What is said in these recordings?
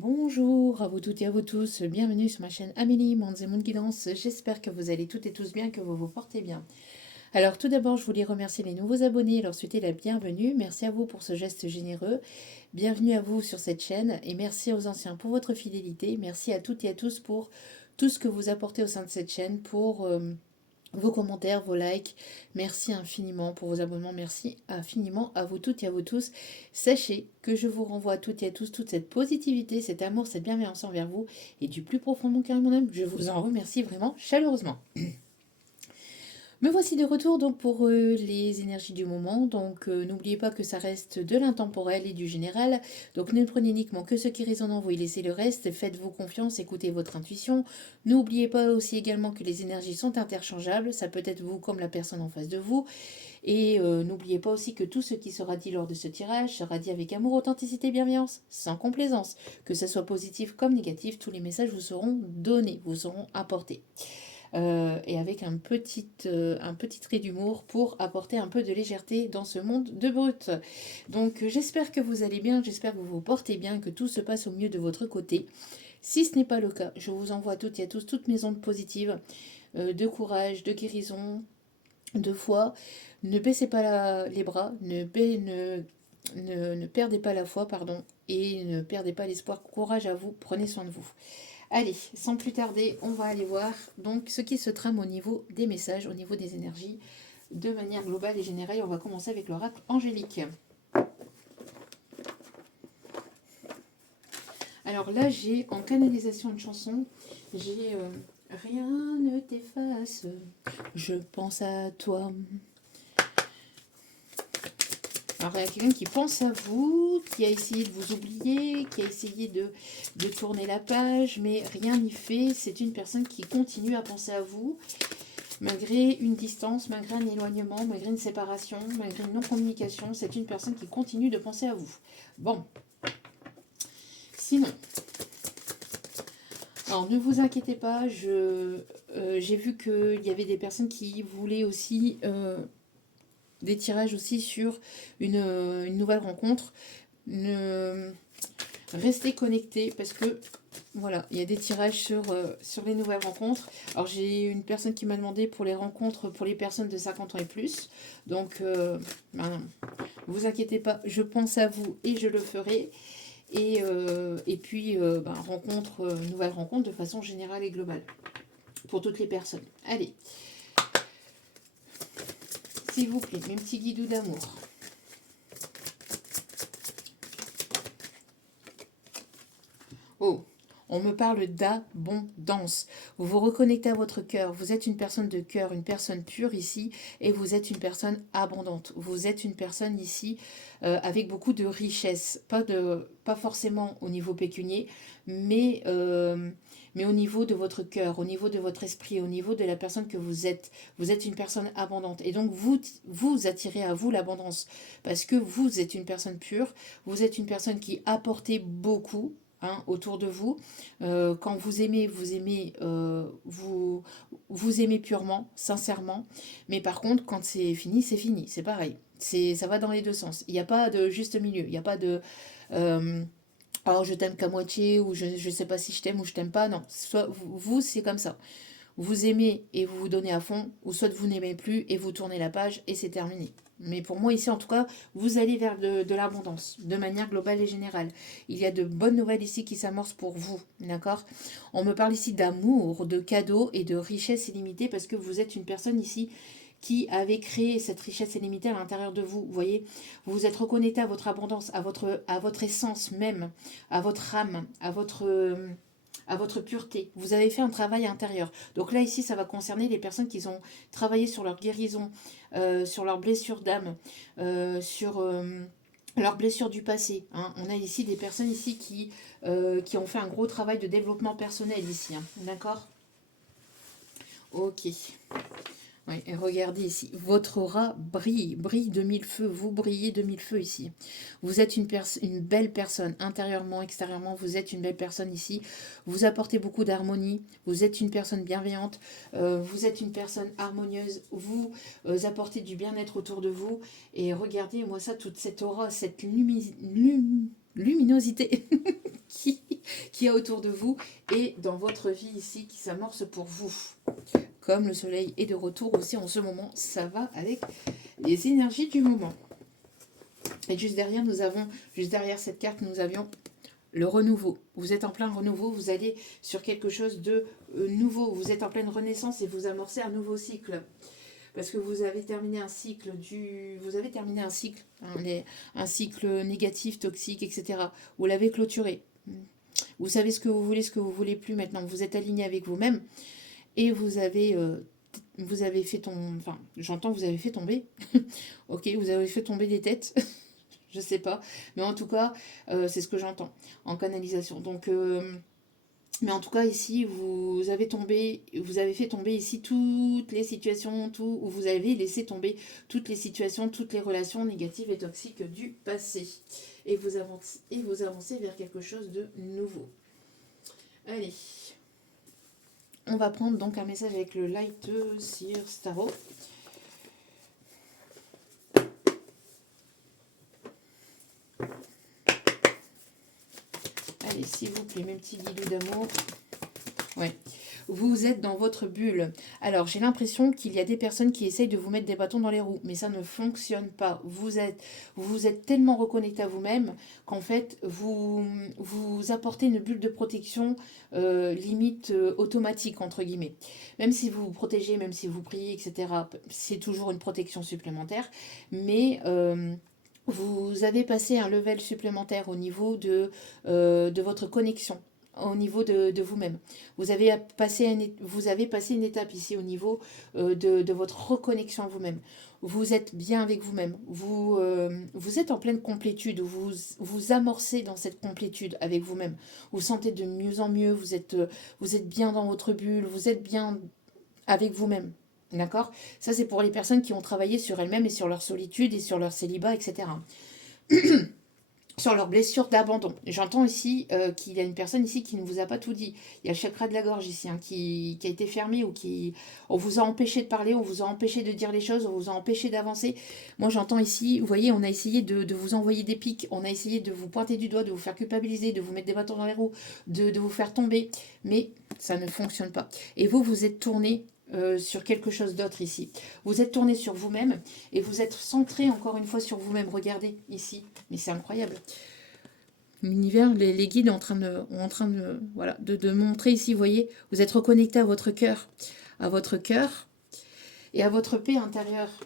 Bonjour à vous toutes et à vous tous, bienvenue sur ma chaîne Amélie Mondes et Monde Guidance. J'espère que vous allez toutes et tous bien, que vous vous portez bien. Alors tout d'abord, je voulais remercier les nouveaux abonnés et leur souhaiter la bienvenue. Merci à vous pour ce geste généreux. Bienvenue à vous sur cette chaîne et merci aux anciens pour votre fidélité. Merci à toutes et à tous pour tout ce que vous apportez au sein de cette chaîne, pour vos commentaires, vos likes. Merci infiniment pour vos abonnements. Merci infiniment à vous toutes et à vous tous. Sachez que je vous renvoie à toutes et à tous toute cette positivité, cet amour, cette bienveillance envers vous. Et du plus profond de mon cœur et de mon âme, je vous en remercie vraiment chaleureusement. Me voici de retour donc pour les énergies du moment. Donc n'oubliez pas que ça reste de l'intemporel et du général. Donc ne prenez uniquement que ce qui résonne en vous et laissez le reste. Faites-vous confiance, écoutez votre intuition. N'oubliez pas aussi également que les énergies sont interchangeables. Ça peut être vous comme la personne en face de vous. Et n'oubliez pas aussi que tout ce qui sera dit lors de ce tirage sera dit avec amour, authenticité, bienveillance, sans complaisance. Que ce soit positif comme négatif, tous les messages vous seront donnés, vous seront apportés. Et avec un petit trait d'humour pour apporter un peu de légèreté dans ce monde de brut. Donc j'espère que vous allez bien, j'espère que vous vous portez bien, que tout se passe au mieux de votre côté. Si ce n'est pas le cas, je vous envoie à toutes et à tous toutes mes ondes positives, de courage, de guérison, de foi. Ne baissez pas les bras, ne perdez pas la foi, pardon, et ne perdez pas l'espoir. Courage à vous, prenez soin de vous. Allez, sans plus tarder, on va aller voir donc ce qui se trame au niveau des messages, au niveau des énergies, de manière globale et générale. On va commencer avec l'oracle angélique. Alors là, j'ai en canalisation une chanson, j'ai Rien ne t'efface, je pense à toi. Alors il y a quelqu'un qui pense à vous, qui a essayé de vous oublier, qui a essayé de tourner la page, mais rien n'y fait. C'est une personne qui continue à penser à vous, malgré une distance, malgré un éloignement, malgré une séparation, malgré une non-communication. C'est une personne qui continue de penser à vous. Bon. Sinon, alors ne vous inquiétez pas, j'ai vu qu'il y avait des personnes qui voulaient aussi des tirages aussi sur une nouvelle rencontre. Restez connectés parce que voilà, il y a des tirages sur les nouvelles rencontres. Alors j'ai une personne qui m'a demandé pour les rencontres pour les personnes de 50 ans et plus. Donc ben, vous inquiétez pas, je pense à vous et je le ferai. Et puis ben, nouvelle rencontre de façon générale et globale pour toutes les personnes. Allez, s'il vous plaît, mes petits guidoux d'amour. Oh, on me parle d'abondance. Vous vous reconnectez à votre cœur. Vous êtes une personne de cœur, une personne pure ici, et vous êtes une personne abondante. Vous êtes une personne ici avec beaucoup de richesse. Pas forcément au niveau pécunier, mais au niveau de votre cœur, au niveau de votre esprit, au niveau de la personne que vous êtes. Vous êtes une personne abondante. Et donc, vous attirez à vous l'abondance. Parce que vous êtes une personne pure. Vous êtes une personne qui apportez beaucoup. Hein, autour de vous. Quand vous aimez, vous aimez purement, sincèrement. Mais par contre, quand c'est fini, c'est pareil. Ça va dans les deux sens. Il n'y a pas de juste milieu. Il n'y a pas de euh, alors je t'aime qu'à moitié ou je ne sais pas si je t'aime ou je t'aime pas. Non, soit vous c'est comme ça. Vous aimez et vous vous donnez à fond, ou soit vous n'aimez plus et vous tournez la page et c'est terminé. Mais pour moi ici en tout cas, vous allez vers de l'abondance, de manière globale et générale. Il y a de bonnes nouvelles ici qui s'amorcent pour vous, d'accord? On me parle ici d'amour, de cadeaux et de richesse illimitée parce que vous êtes une personne ici qui avait créé cette richesse illimitée à l'intérieur de vous. Vous voyez, vous vous êtes reconnecté à votre abondance, à votre essence même, à votre âme, à votre pureté. Vous avez fait un travail intérieur. Donc là, ici, ça va concerner les personnes qui ont travaillé sur leur guérison, sur leurs blessures d'âme, sur leurs blessures du passé. Hein. On a ici des personnes ici qui ont fait un gros travail de développement personnel ici. Hein. D'accord? Ok. Oui, et regardez ici, votre aura brille de mille feux, vous brillez de mille feux ici. Vous êtes une belle personne, intérieurement, extérieurement, vous êtes une belle personne ici. Vous apportez beaucoup d'harmonie, vous êtes une personne bienveillante, vous êtes une personne harmonieuse, vous apportez du bien-être autour de vous. Et regardez, moi ça, toute cette aura, cette luminosité qui, qu'il y a autour de vous et dans votre vie ici qui s'amorce pour vous. Comme le soleil est de retour aussi en ce moment, ça va avec les énergies du moment. Et juste derrière, juste derrière cette carte, nous avions le renouveau. Vous êtes en plein renouveau, vous allez sur quelque chose de nouveau. Vous êtes en pleine renaissance et vous amorcez un nouveau cycle. Parce que vous avez terminé un cycle un cycle négatif, toxique, etc. Vous l'avez clôturé. Vous savez ce que vous voulez plus maintenant. Vous êtes aligné avec vous-même et vous avez fait tomber. Enfin, j'entends vous avez fait tomber. Ok, vous avez fait tomber des têtes. Je sais pas, mais en tout cas, c'est ce que j'entends en canalisation. Donc, mais en tout cas, ici, vous avez fait tomber ici toutes les situations, où vous avez laissé tomber toutes les situations, toutes les relations négatives et toxiques du passé. Et vous avancez vers quelque chose de nouveau. Allez. On va prendre donc un message avec le Light Seer Starro. Allez, s'il vous plaît, mes petits guilous d'amour. Ouais. Vous êtes dans votre bulle. Alors, j'ai l'impression qu'il y a des personnes qui essayent de vous mettre des bâtons dans les roues, mais ça ne fonctionne pas. Vous êtes tellement reconnecté à vous-même qu'en fait, vous apportez une bulle de protection limite automatique, entre guillemets. Même si vous vous protégez, même si vous priez, etc., c'est toujours une protection supplémentaire, mais... vous avez passé un level supplémentaire au niveau de votre connexion, au niveau de vous-même. Vous avez passé une étape ici au niveau de votre reconnexion à vous-même. Vous êtes bien avec vous-même. Vous êtes en pleine complétude. Vous amorcez dans cette complétude avec vous-même. Vous sentez de mieux en mieux. Vous êtes bien dans votre bulle. Vous êtes bien avec vous-même. D'accord? Ça, c'est pour les personnes qui ont travaillé sur elles-mêmes et sur leur solitude et sur leur célibat, etc. Sur leur blessure d'abandon. J'entends ici qu'il y a une personne ici qui ne vous a pas tout dit. Il y a le chakra de la gorge ici qui a été fermé ou on vous a empêché de parler, on vous a empêché de dire les choses, on vous a empêché d'avancer. Moi j'entends ici, vous voyez, on a essayé de vous envoyer des pics, on a essayé de vous pointer du doigt, de vous faire culpabiliser, de vous mettre des bâtons dans les roues, de vous faire tomber, mais ça ne fonctionne pas. Et vous êtes tourné sur quelque chose d'autre ici. Vous êtes tourné sur vous-même et vous êtes centré encore une fois sur vous-même. Regardez ici, mais c'est incroyable. L'univers, les guides sont en train de montrer ici, vous voyez, vous êtes reconnecté à votre cœur et à votre paix intérieure.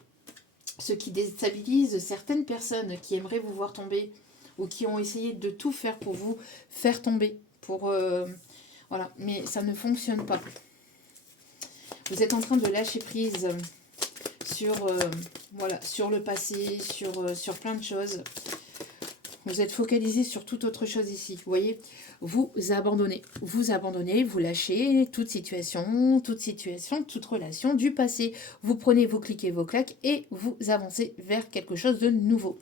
Ce qui déstabilise certaines personnes qui aimeraient vous voir tomber ou qui ont essayé de tout faire pour vous faire tomber. Voilà, mais ça ne fonctionne pas. Vous êtes en train de lâcher prise sur le passé, sur plein de choses. Vous êtes focalisé sur toute autre chose ici. Vous voyez, vous abandonnez, vous lâchez toute situation, toute relation du passé. Vous prenez, vous cliquez vos claques et vous avancez vers quelque chose de nouveau.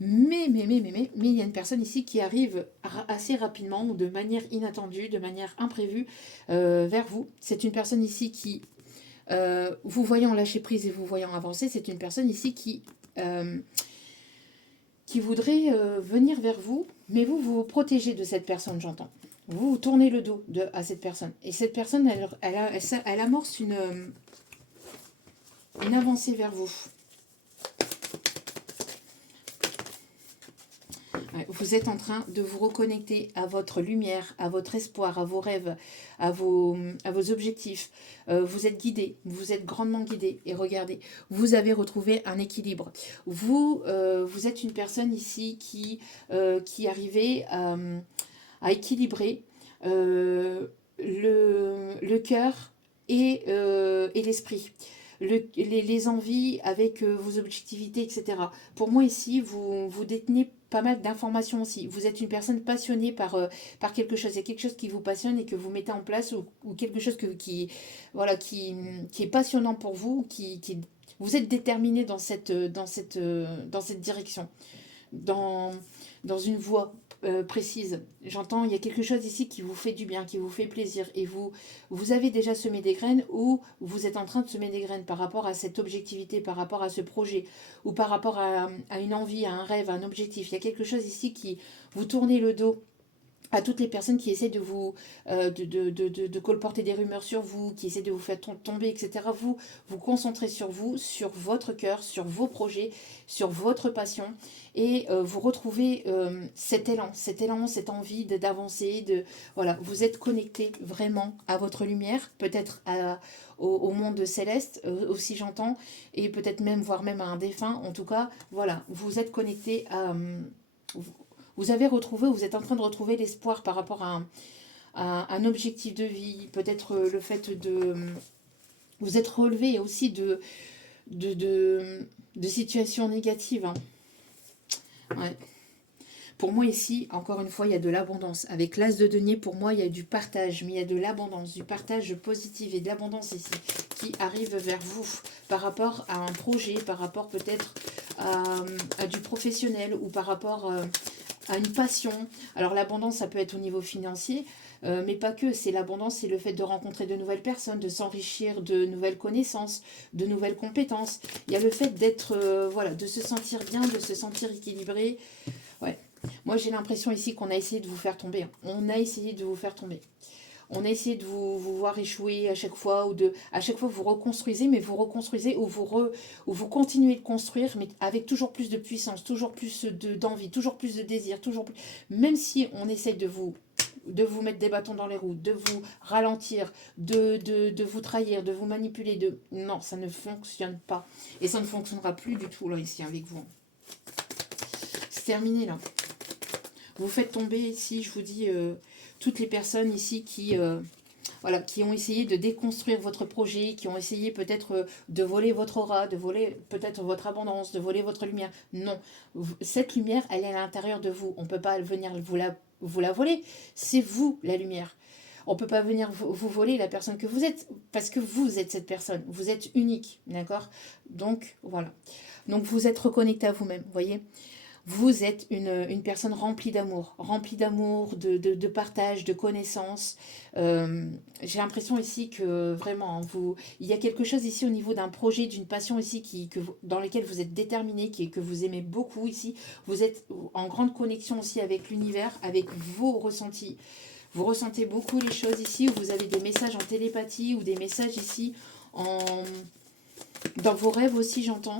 Mais il y a une personne ici qui arrive assez rapidement, de manière inattendue, de manière imprévue vers vous. C'est une personne ici qui, vous voyant lâcher prise et vous voyant avancer, c'est une personne ici qui voudrait venir vers vous, mais vous protégez de cette personne, j'entends. Vous tournez le dos à cette personne. Et cette personne, elle amorce une avancée vers vous. Ouais, vous êtes en train de vous reconnecter à votre lumière, à votre espoir, à vos rêves, à vos objectifs. Vous êtes guidé, vous êtes grandement guidé. Et regardez, vous avez retrouvé un équilibre. Vous êtes une personne ici qui arrivait à équilibrer le cœur et l'esprit. Les envies avec vos objectivités, etc. Pour moi ici, vous détenez pas mal d'informations aussi. Vous êtes une personne passionnée par quelque chose. Il y a quelque chose qui vous passionne et que vous mettez en place ou quelque chose qui est passionnant pour vous. Vous êtes déterminé dans cette direction, dans une voie précise. J'entends, il y a quelque chose ici qui vous fait du bien, qui vous fait plaisir. Et vous avez déjà semé des graines ou vous êtes en train de semer des graines par rapport à cette objectivité, par rapport à ce projet ou par rapport à une envie, à un rêve, à un objectif. Il y a quelque chose ici qui vous tournez le dos à toutes les personnes qui essaient de vous de colporter des rumeurs sur vous, qui essaient de vous faire tomber, etc. Vous concentrez sur vous, sur votre cœur, sur vos projets, sur votre passion, et vous retrouvez cet élan, cette envie d'avancer, voilà, vous êtes connecté vraiment à votre lumière, peut-être au monde céleste aussi j'entends, et peut-être même, voire même à un défunt, en tout cas, voilà, vous êtes connecté à... vous avez retrouvé, vous êtes en train de retrouver l'espoir par rapport à un objectif de vie, peut-être le fait de... Vous êtes relevé aussi de, de, de situations négatives. Hein. Ouais. Pour moi ici, encore une fois, il y a de l'abondance. Avec l'as de denier, pour moi, il y a du partage, mais il y a de l'abondance, du partage positif et de l'abondance ici qui arrive vers vous par rapport à un projet, par rapport peut-être à du professionnel ou par rapport à une passion. Alors l'abondance, ça peut être au niveau financier, mais pas que. C'est l'abondance, c'est le fait de rencontrer de nouvelles personnes, de s'enrichir de nouvelles connaissances, de nouvelles compétences. Il y a le fait d'être, voilà, de se sentir bien, de se sentir équilibré. Ouais. Moi, j'ai l'impression ici qu'on a essayé de vous faire tomber. Hein. On a essayé de vous faire tomber. On a essayé de vous voir échouer à chaque fois, à chaque fois vous reconstruisez, mais vous reconstruisez ou vous continuez de construire, mais avec toujours plus de puissance, toujours plus d'envie, toujours plus de désir, toujours plus... Même si on essaye de vous mettre des bâtons dans les roues, de vous ralentir, de vous trahir, de vous manipuler, non, ça ne fonctionne pas. Et ça ne fonctionnera plus du tout là ici avec vous. C'est terminé là. Vous faites tomber ici, je vous dis, toutes les personnes ici voilà, qui ont essayé de déconstruire votre projet, qui ont essayé peut-être de voler votre aura, de voler peut-être votre abondance, de voler votre lumière. Non, cette lumière, elle est à l'intérieur de vous. On ne peut pas venir vous la voler. C'est vous, la lumière. On ne peut pas venir vous voler la personne que vous êtes, parce que vous êtes cette personne. Vous êtes unique, d'accord? Donc, voilà. Donc, vous êtes reconnecté à vous-même, vous voyez? Vous êtes une personne remplie d'amour, de partage, de connaissances. J'ai l'impression ici que vraiment, il y a quelque chose ici au niveau d'un projet, d'une passion ici dans lequel vous êtes déterminé, que vous aimez beaucoup ici. Vous êtes en grande connexion aussi avec l'univers, avec vos ressentis. Vous ressentez beaucoup les choses ici, où vous avez des messages en télépathie ou des messages ici dans vos rêves aussi, j'entends.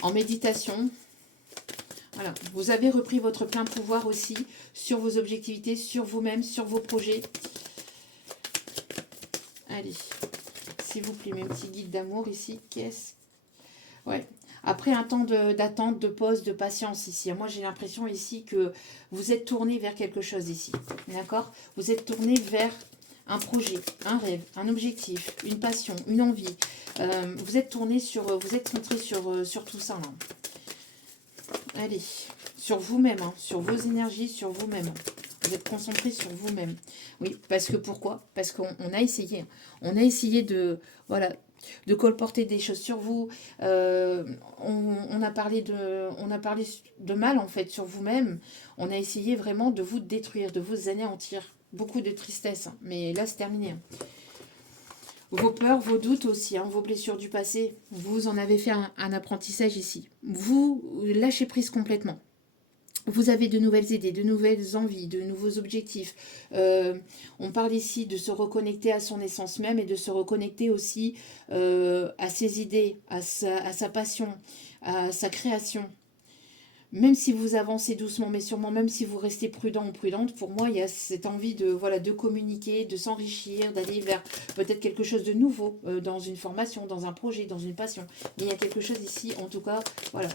En méditation, voilà, vous avez repris votre plein pouvoir aussi sur vos objectivités, sur vous-même, sur vos projets. Allez, s'il vous plaît, mes petits guides d'amour ici, ouais. Après un temps d'attente, de pause, de patience ici, moi j'ai l'impression ici que vous êtes tourné vers quelque chose ici, d'accord? Vous êtes tourné vers un projet, un rêve, un objectif, une passion, une envie. Vous êtes tourné vous êtes centré sur tout ça là. Allez, sur vous-même, hein, sur vos énergies, sur vous-même. Vous êtes concentré sur vous-même. Oui, parce que pourquoi? Parce qu'on a essayé. On a essayé voilà, de colporter des choses sur vous. On a parlé de mal, en fait, sur vous-même. On a essayé vraiment de vous détruire, de vous anéantir. Beaucoup de tristesse. Hein, mais là, c'est terminé. Hein. Vos peurs, vos doutes aussi, hein, vos blessures du passé, vous en avez fait un apprentissage ici. Vous lâchez prise complètement. Vous avez de nouvelles idées, de nouvelles envies, de nouveaux objectifs. On parle ici de se reconnecter à son essence même et de se reconnecter aussi à ses idées, à sa passion, à sa création. Même si vous avancez doucement, mais sûrement, même si vous restez prudent ou prudente, pour moi, il y a cette envie de communiquer, de s'enrichir, d'aller vers peut-être quelque chose de nouveau dans une formation, dans un projet, dans une passion. Mais il y a quelque chose ici, en tout cas, voilà,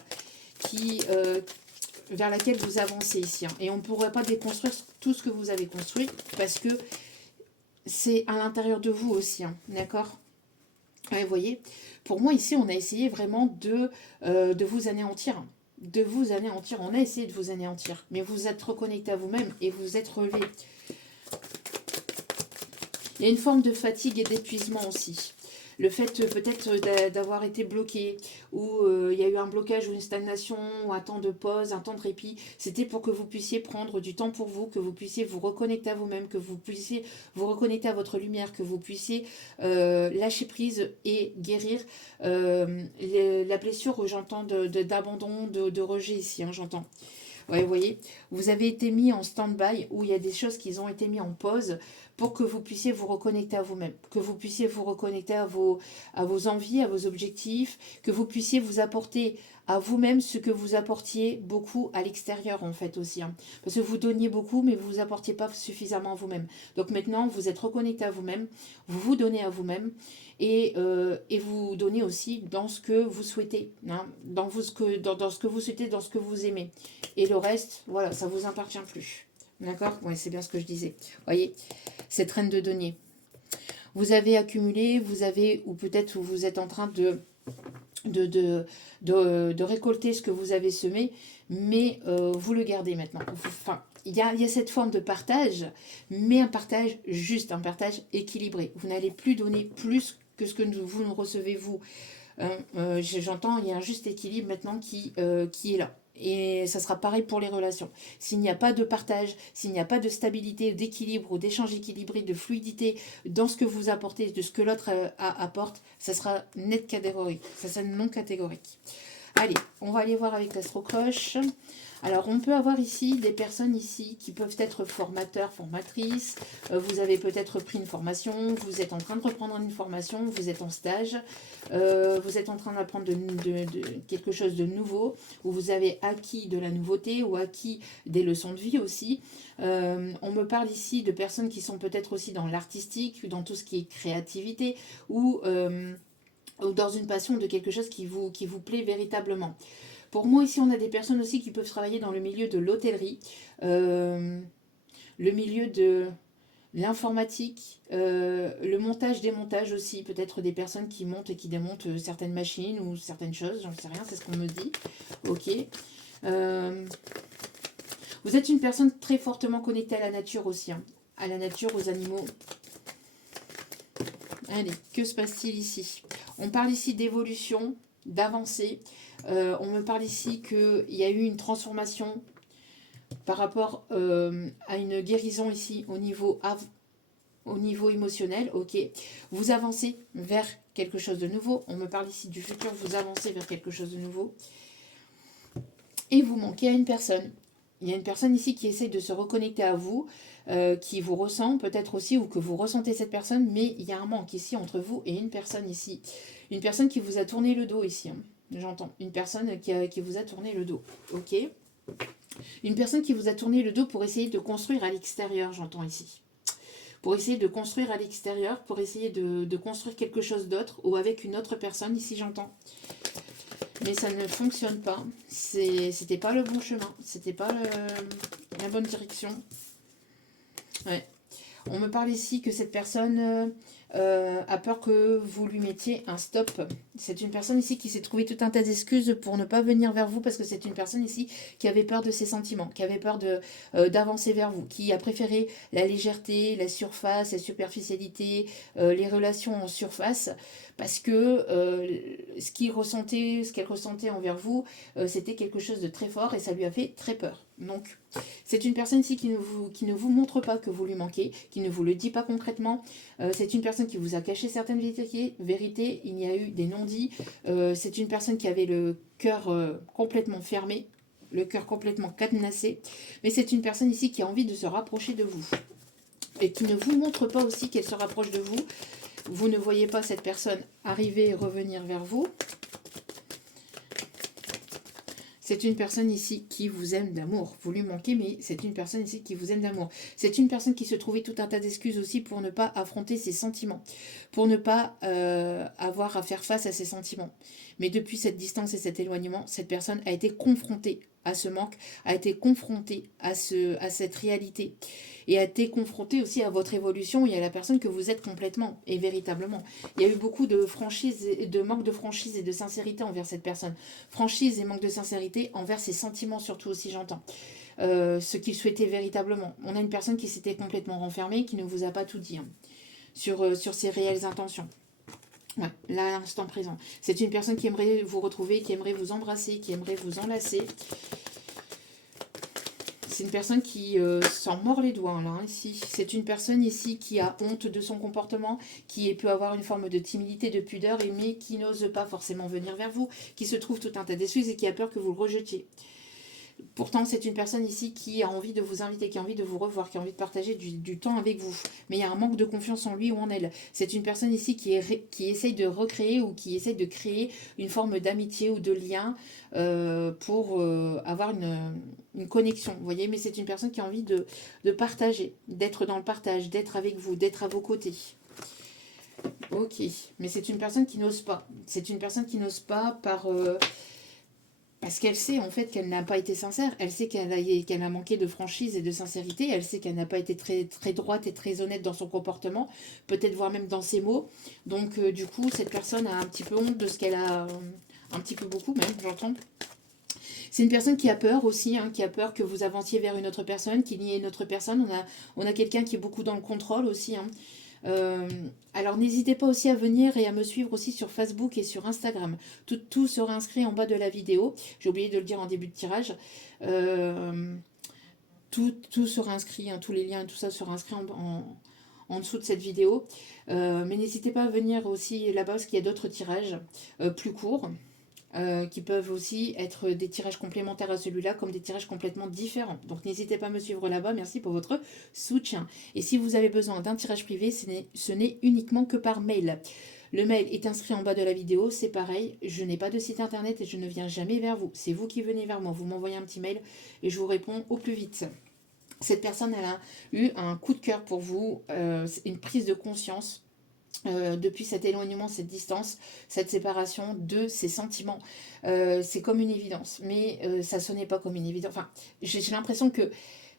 vers laquelle vous avancez ici. Hein. Et on ne pourrait pas déconstruire tout ce que vous avez construit parce que c'est à l'intérieur de vous aussi, hein, d'accord? Ouais, vous voyez, pour moi, ici, on a essayé vraiment de vous anéantir. Hein. De vous anéantir. On a essayé de vous anéantir. Mais vous êtes reconnecté à vous-même et vous êtes relevé. Il y a une forme de fatigue et d'épuisement aussi. Le fait peut-être d'avoir été bloqué, ou il y a eu un blocage ou une stagnation, ou un temps de pause, un temps de répit, c'était pour que vous puissiez prendre du temps pour vous, que vous puissiez vous reconnecter à vous-même, que vous puissiez vous reconnecter à votre lumière, que vous puissiez lâcher prise et guérir la blessure, j'entends, d'abandon, de rejet ici, hein, j'entends. Ouais, vous voyez, vous avez été mis en stand-by, où il y a des choses qui ont été mises en pause pour que vous puissiez vous reconnecter à vous-même, que vous puissiez vous reconnecter à vos envies, à vos objectifs, que vous puissiez vous apporter à vous-même ce que vous apportiez beaucoup à l'extérieur en fait aussi. Hein. Parce que vous donniez beaucoup, mais vous ne vous apportiez pas suffisamment à vous-même. Donc maintenant, vous êtes reconnecté à vous-même, vous vous donnez à vous-même et vous donnez aussi dans ce que vous souhaitez, hein, dans ce que vous souhaitez, dans ce que vous aimez. Et le reste, voilà, ça ne vous appartient plus. D'accord? Oui, c'est bien ce que je disais. Voyez, cette reine de denier. Vous avez accumulé, vous avez, ou peut-être vous êtes en train de récolter ce que vous avez semé, mais vous le gardez maintenant. Enfin, il y a cette forme de partage, mais un partage juste, un partage équilibré. Vous n'allez plus donner plus que ce que vous nous recevez vous. Hein, j'entends, il y a un juste équilibre maintenant qui est là. Et ça sera pareil pour les relations. S'il n'y a pas de partage, s'il n'y a pas de stabilité, d'équilibre ou d'échange équilibré, de fluidité dans ce que vous apportez, de ce que l'autre apporte, ça sera net catégorique. Ça sera non catégorique. Allez, on va aller voir avec l'Astro-Croche. Alors, on peut avoir ici des personnes ici qui peuvent être formateurs, formatrices. Vous avez peut-être pris une formation, vous êtes en train de reprendre une formation, vous êtes en stage, vous êtes en train d'apprendre quelque chose de nouveau, ou vous avez acquis de la nouveauté ou acquis des leçons de vie aussi. On me parle ici de personnes qui sont peut-être aussi dans l'artistique, dans tout ce qui est créativité, ou dans une passion de quelque chose qui vous plaît véritablement. Pour moi, ici, on a des personnes aussi qui peuvent travailler dans le milieu de l'hôtellerie, le milieu de l'informatique, le montage, démontage aussi, peut-être des personnes qui montent et qui démontent certaines machines ou certaines choses, j'en sais rien, c'est ce qu'on me dit. Ok. Vous êtes une personne très fortement connectée à la nature aussi, hein, à la nature, aux animaux. Allez, que se passe-t-il ici? On parle ici d'évolution, d'avancée. On me parle ici qu'il y a eu une transformation par rapport à une guérison ici au niveau émotionnel. Ok, vous avancez vers quelque chose de nouveau. On me parle ici du futur, vous avancez vers quelque chose de nouveau. Et vous manquez à une personne. Il y a une personne ici qui essaie de se reconnecter à vous, qui vous ressent peut-être aussi, ou que vous ressentez cette personne, mais il y a un manque ici entre vous et une personne ici. Une personne qui vous a tourné le dos ici, hein. J'entends. Une personne qui vous a tourné le dos. Ok. Une personne qui vous a tourné le dos pour essayer de construire à l'extérieur, j'entends ici. Pour essayer de construire à l'extérieur, pour essayer de construire quelque chose d'autre, ou avec une autre personne, ici j'entends. Mais ça ne fonctionne pas. C'était pas le bon chemin. C'était pas la bonne direction. Ouais. On me parle ici que cette personne a peur que vous lui mettiez un stop. C'est une personne ici qui s'est trouvé tout un tas d'excuses pour ne pas venir vers vous parce que c'est une personne ici qui avait peur de ses sentiments, qui avait peur d'avancer vers vous, qui a préféré la légèreté, la surface, la superficialité, les relations en surface parce que ce qu'elle ressentait envers vous, c'était quelque chose de très fort et ça lui a fait très peur. Donc, c'est une personne ici qui ne vous montre pas que vous lui manquez, qui ne vous le dit pas concrètement. C'est une personne qui vous a caché certaines vérités. Il y a eu des non-dits. C'est une personne qui avait le cœur complètement fermé, le cœur complètement cadenassé. Mais c'est une personne ici qui a envie de se rapprocher de vous et qui ne vous montre pas aussi qu'elle se rapproche de vous. Vous ne voyez pas cette personne arriver et revenir vers vous. C'est une personne ici qui vous aime d'amour. Vous lui manquez, mais c'est une personne ici qui vous aime d'amour. C'est une personne qui se trouvait tout un tas d'excuses aussi pour ne pas affronter ses sentiments, pour ne pas avoir à faire face à ses sentiments. Mais depuis cette distance et cet éloignement, cette personne a été confrontée à ce manque, a été confrontée à cette réalité et a été confrontée aussi à votre évolution et à la personne que vous êtes complètement et véritablement. Il y a eu beaucoup de franchise, de manque de franchise et de sincérité envers cette personne. Franchise et manque de sincérité envers ses sentiments surtout aussi, j'entends. Ce qu'il souhaitait véritablement. On a une personne qui s'était complètement renfermée, qui ne vous a pas tout dit, hein, sur ses réelles intentions. Ouais, là, à l'instant présent. C'est une personne qui aimerait vous retrouver, qui aimerait vous embrasser, qui aimerait vous enlacer. C'est une personne qui s'en mord les doigts, là, ici. C'est une personne ici qui a honte de son comportement, qui peut avoir une forme de timidité, de pudeur, mais qui n'ose pas forcément venir vers vous, qui se trouve tout un tas d'excuses et qui a peur que vous le rejetiez. Pourtant, c'est une personne ici qui a envie de vous inviter, qui a envie de vous revoir, qui a envie de partager du temps avec vous. Mais il y a un manque de confiance en lui ou en elle. C'est une personne ici qui essaye de recréer ou qui essaye de créer une forme d'amitié ou de lien pour avoir une connexion. Vous voyez, mais c'est une personne qui a envie de partager, d'être dans le partage, d'être avec vous, d'être à vos côtés. Ok, mais c'est une personne qui n'ose pas. C'est une personne qui n'ose pas parce qu'elle sait en fait qu'elle n'a pas été sincère, elle sait qu'elle a manqué de franchise et de sincérité, elle sait qu'elle n'a pas été très, très droite et très honnête dans son comportement, peut-être voire même dans ses mots. Donc du coup, cette personne a un petit peu honte de ce qu'elle a, un petit peu beaucoup même, j'entends. C'est une personne qui a peur aussi, hein, qui a peur que vous avanciez vers une autre personne, qu'il y ait une autre personne. On a quelqu'un qui est beaucoup dans le contrôle aussi, hein. Euh, alors n'hésitez pas aussi à venir et à me suivre aussi sur Facebook et sur Instagram. Tout sera inscrit en bas de la vidéo. J'ai oublié de le dire en début de tirage. Euh, tout sera inscrit, hein, tous les liens et tout ça sera inscrit en dessous de cette vidéo. Mais n'hésitez pas à venir aussi là-bas parce qu'il y a d'autres tirages plus courts. Qui peuvent aussi être des tirages complémentaires à celui-là, comme des tirages complètement différents. Donc n'hésitez pas à me suivre là-bas, merci pour votre soutien. Et si vous avez besoin d'un tirage privé, ce n'est uniquement que par mail. Le mail est inscrit en bas de la vidéo, c'est pareil, je n'ai pas de site internet et je ne viens jamais vers vous. C'est vous qui venez vers moi, vous m'envoyez un petit mail et je vous réponds au plus vite. Cette personne, elle a eu un coup de cœur pour vous, une prise de conscience depuis cet éloignement, cette distance, cette séparation de ses sentiments. C'est comme une évidence, mais ça sonnait pas comme une évidence. Enfin, j'ai l'impression que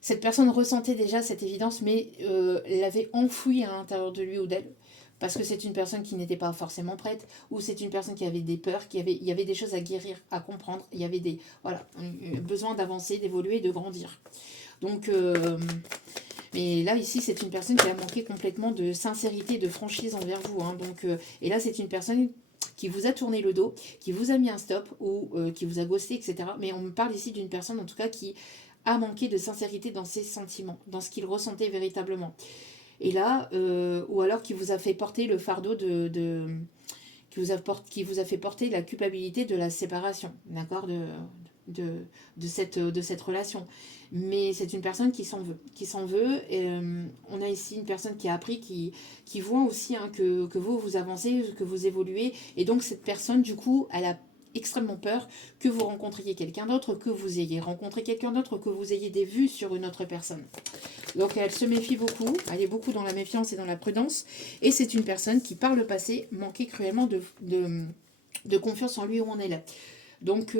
cette personne ressentait déjà cette évidence, mais l'avait enfouie à l'intérieur de lui ou d'elle. Parce que c'est une personne qui n'était pas forcément prête, ou c'est une personne qui avait des peurs, il y avait des choses à guérir, à comprendre, il y avait besoin d'avancer, d'évoluer, de grandir. Donc, mais là, ici, c'est une personne qui a manqué complètement de sincérité, de franchise envers vous, hein. Donc, et là, c'est une personne qui vous a tourné le dos, qui vous a mis un stop ou qui vous a ghosté, etc. Mais on me parle ici d'une personne, en tout cas, qui a manqué de sincérité dans ses sentiments, dans ce qu'il ressentait véritablement. Et là, ou alors qui vous a fait porter le fardeau qui vous a fait porter la culpabilité de la séparation, d'accord, de cette relation. Mais c'est une personne qui s'en veut. Et, on a ici une personne qui a appris, qui voit aussi, hein, que vous avancez, que vous évoluez. Et donc cette personne, du coup, elle a extrêmement peur que vous rencontriez quelqu'un d'autre, que vous ayez rencontré quelqu'un d'autre, que vous ayez des vues sur une autre personne. Donc elle se méfie beaucoup, elle est beaucoup dans la méfiance et dans la prudence. Et c'est une personne qui, par le passé, manquait cruellement de confiance en lui ou en elle. Donc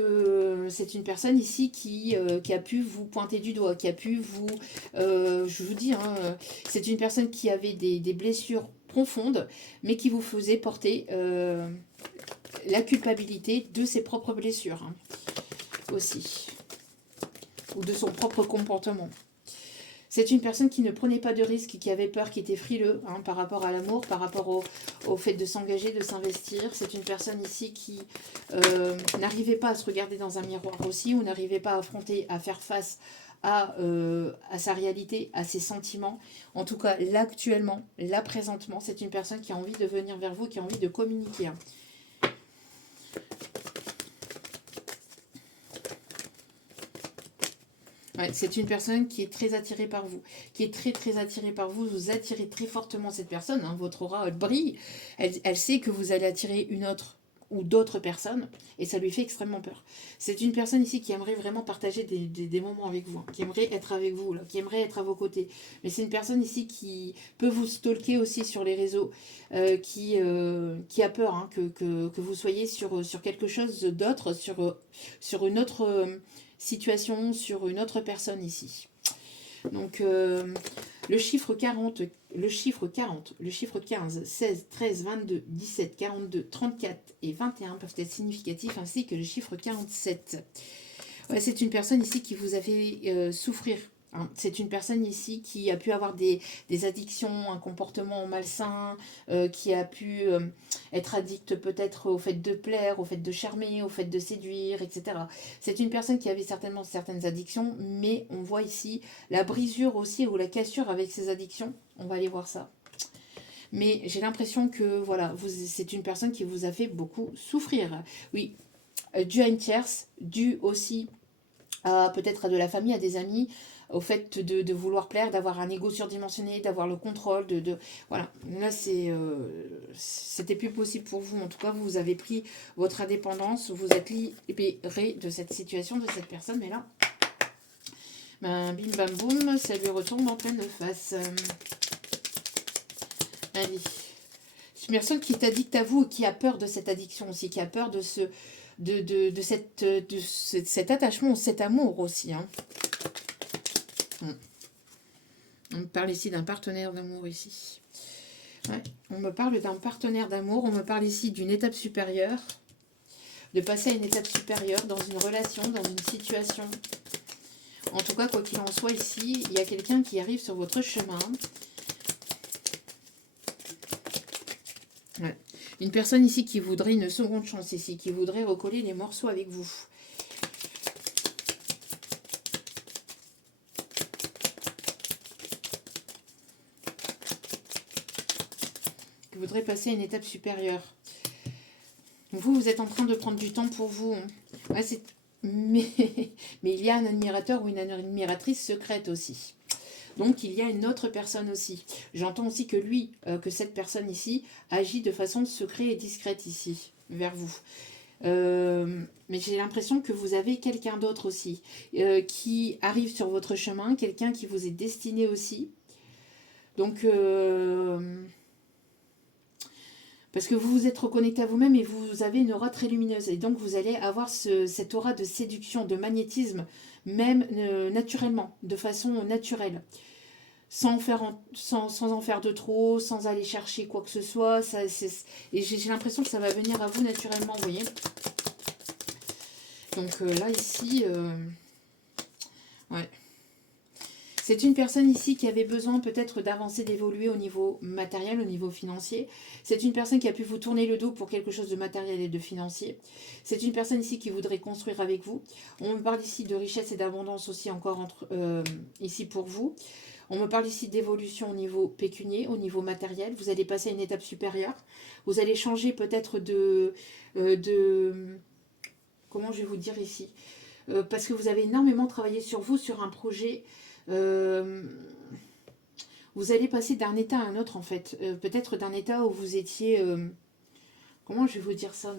c'est une personne ici qui a pu vous pointer du doigt, qui a pu vous... je vous dis, hein, c'est une personne qui avait des blessures profondes, mais qui vous faisait porter la culpabilité de ses propres blessures, hein, aussi, ou de son propre comportement. C'est une personne qui ne prenait pas de risques, qui avait peur, qui était frileux, hein, par rapport à l'amour, par rapport au fait de s'engager, de s'investir. C'est une personne ici qui n'arrivait pas à se regarder dans un miroir aussi, ou n'arrivait pas à affronter, à faire face à sa réalité, à ses sentiments. En tout cas, là actuellement, là présentement, c'est une personne qui a envie de venir vers vous, qui a envie de communiquer, hein. Ouais, c'est une personne qui est très attirée par vous, qui est très très attirée par vous. Vous attirez très fortement cette personne, hein, votre aura elle brille, elle sait que vous allez attirer une autre ou d'autres personnes, et ça lui fait extrêmement peur. C'est une personne ici qui aimerait vraiment partager des moments avec vous, hein, qui aimerait être avec vous, là, qui aimerait être à vos côtés. Mais c'est une personne ici qui peut vous stalker aussi sur les réseaux, qui a peur, hein, que vous soyez sur quelque chose d'autre, sur une autre situation, sur une autre personne ici. Donc le chiffre 40, le chiffre 40, le chiffre 15, 16, 13, 22, 17, 42, 34 et 21 peuvent être significatifs, ainsi que le chiffre 47. Ouais, c'est une personne ici qui vous a fait souffrir, hein. C'est une personne ici qui a pu avoir des addictions, un comportement malsain, qui a pu être addict peut-être au fait de plaire, au fait de charmer, au fait de séduire, etc. C'est une personne qui avait certainement certaines addictions, mais on voit ici la brisure aussi ou la cassure avec ses addictions. On va aller voir ça. Mais j'ai l'impression que voilà, c'est une personne qui vous a fait beaucoup souffrir. Oui, dû à une tierce, dû aussi peut-être à de la famille, à des amis, au fait de vouloir plaire, d'avoir un ego surdimensionné, d'avoir le contrôle, voilà. Là, c'était plus possible pour vous. En tout cas, vous avez pris votre indépendance, vous êtes libéré de cette situation, de cette personne. Mais là, ben, bim bam boum, ça lui retombe en pleine face. Allez. C'est une personne qui t'addicte à vous et qui a peur de cette addiction aussi, qui a peur de cet attachement, cet amour aussi. Hein. On me parle ici d'un partenaire d'amour ici. Ouais, on me parle d'un partenaire d'amour, on me parle ici d'une étape supérieure, de passer à une étape supérieure dans une relation, dans une situation. En tout cas, quoi qu'il en soit ici, il y a quelqu'un qui arrive sur votre chemin. Ouais. Une personne ici qui voudrait une seconde chance ici, qui voudrait recoller les morceaux avec vous. Qui voudrait passer à une étape supérieure. Vous êtes en train de prendre du temps pour vous. Ouais, mais il y a un admirateur ou une admiratrice secrète aussi. Donc, il y a une autre personne aussi. J'entends aussi que lui, que cette personne ici, agit de façon secrète et discrète ici, vers vous. Mais j'ai l'impression que vous avez quelqu'un d'autre aussi, qui arrive sur votre chemin, quelqu'un qui vous est destiné aussi. Donc, parce que vous vous êtes reconnecté à vous-même et vous avez une aura très lumineuse. Et donc, vous allez avoir cette aura de séduction, de magnétisme, même naturellement, de façon naturelle. Sans en faire de trop, sans aller chercher quoi que ce soit. Et j'ai l'impression que ça va venir à vous naturellement, vous voyez. Donc là, ici, ouais. C'est une personne ici qui avait besoin peut-être d'avancer, d'évoluer au niveau matériel, au niveau financier. C'est une personne qui a pu vous tourner le dos pour quelque chose de matériel et de financier. C'est une personne ici qui voudrait construire avec vous. On me parle ici de richesse et d'abondance aussi encore ici pour vous. On me parle ici d'évolution au niveau pécunier, au niveau matériel. Vous allez passer à une étape supérieure. Vous allez changer peut-être comment je vais vous dire ici, parce que vous avez énormément travaillé sur vous, sur un projet. Vous allez passer d'un état à un autre en fait. Peut-être d'un état où vous étiez... comment je vais vous dire ça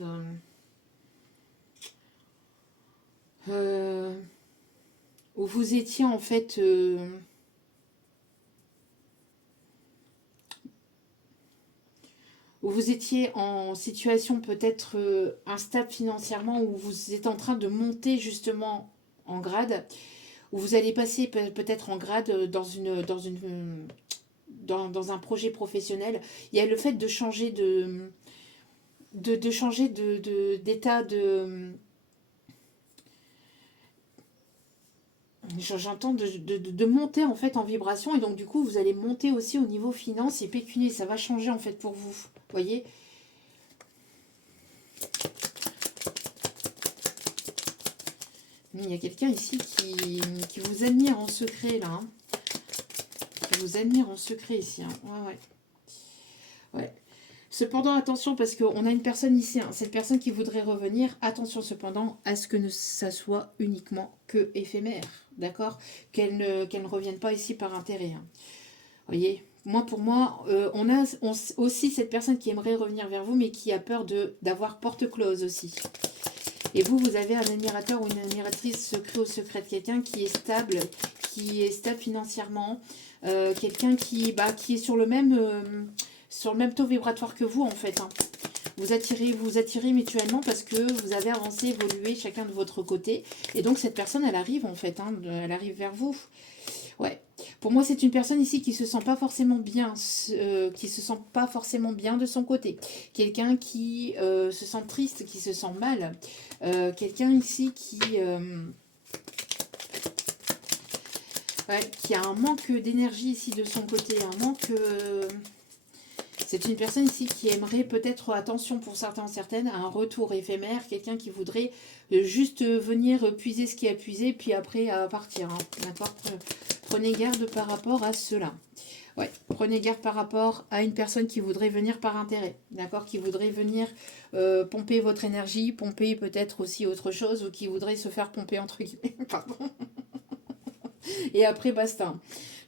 où vous étiez en fait... où vous étiez en situation peut-être instable financièrement, où vous êtes en train de monter justement en grade, où vous allez passer peut-être en grade dans un projet professionnel. Il y a le fait de changer changer d'état j'entends de monter en fait en vibration, et donc du coup vous allez monter aussi au niveau finance et pécunier, ça va changer en fait pour vous, voyez. Il y a quelqu'un ici qui vous admire en secret là, hein. Qui vous admire en secret ici, hein. Ouais. Cependant, attention, parce qu'on a une personne ici, hein, cette personne qui voudrait revenir, attention cependant à ce que ça soit uniquement que éphémère, d'accord, qu'elle ne revienne pas ici par intérêt. Hein. Voyez, pour moi, on a aussi cette personne qui aimerait revenir vers vous, mais qui a peur d'avoir porte close aussi. Et vous avez un admirateur ou une admiratrice secret ou secrète, quelqu'un qui est stable financièrement, quelqu'un qui est sur le même taux vibratoire que vous en fait. Hein. Vous attirez mutuellement parce que vous avez avancé, évolué chacun de votre côté. Et donc cette personne, elle arrive en fait, hein, elle arrive vers vous. Ouais. Pour moi, c'est une personne ici qui se sent pas forcément bien, de son côté. Quelqu'un qui se sent triste, qui se sent mal. Quelqu'un ici qui a un manque d'énergie ici de son côté, un manque... c'est une personne ici qui aimerait peut-être, attention pour certains, certaines, un retour éphémère, quelqu'un qui voudrait juste venir puiser ce qui a puisé, puis après partir. Hein. D'accord ? Prenez garde par rapport à cela. Ouais, prenez garde par rapport à une personne qui voudrait venir par intérêt, d'accord? Qui voudrait venir pomper votre énergie, pomper peut-être aussi autre chose, ou qui voudrait se faire pomper entre guillemets, pardon. Et après, basta.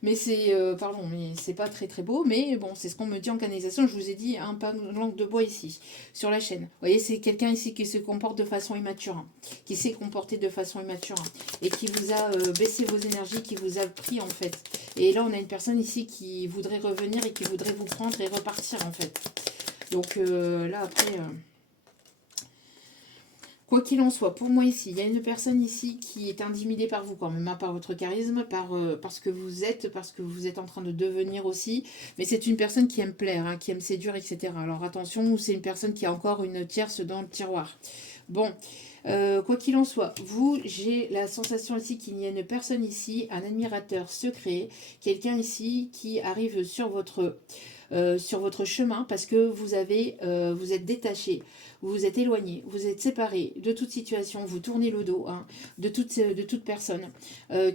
Mais c'est, pardon, mais c'est pas très très beau, mais bon, c'est ce qu'on me dit en canalisation. Je vous ai dit un pas de langue de bois ici, sur la chaîne. Vous voyez, c'est quelqu'un ici qui se comporte de façon immature, hein, qui s'est comporté de façon immature, hein, et qui vous a baissé vos énergies, qui vous a pris en fait. Et là, on a une personne ici qui voudrait revenir et qui voudrait vous prendre et repartir en fait. Donc là, après... Quoi qu'il en soit, pour moi ici, il y a une personne ici qui est intimidée par vous quand même, hein, par votre charisme, parce que vous êtes en train de devenir aussi. Mais c'est une personne qui aime plaire, hein, qui aime séduire, etc. Alors attention, c'est une personne qui a encore une tierce dans le tiroir. Bon, quoi qu'il en soit, vous, j'ai la sensation ici qu'il y a une personne ici, un admirateur secret, quelqu'un ici qui arrive sur votre chemin parce que vous êtes détaché, vous vous êtes éloigné, vous êtes séparé de toute situation, vous tournez le dos, hein, de toute personne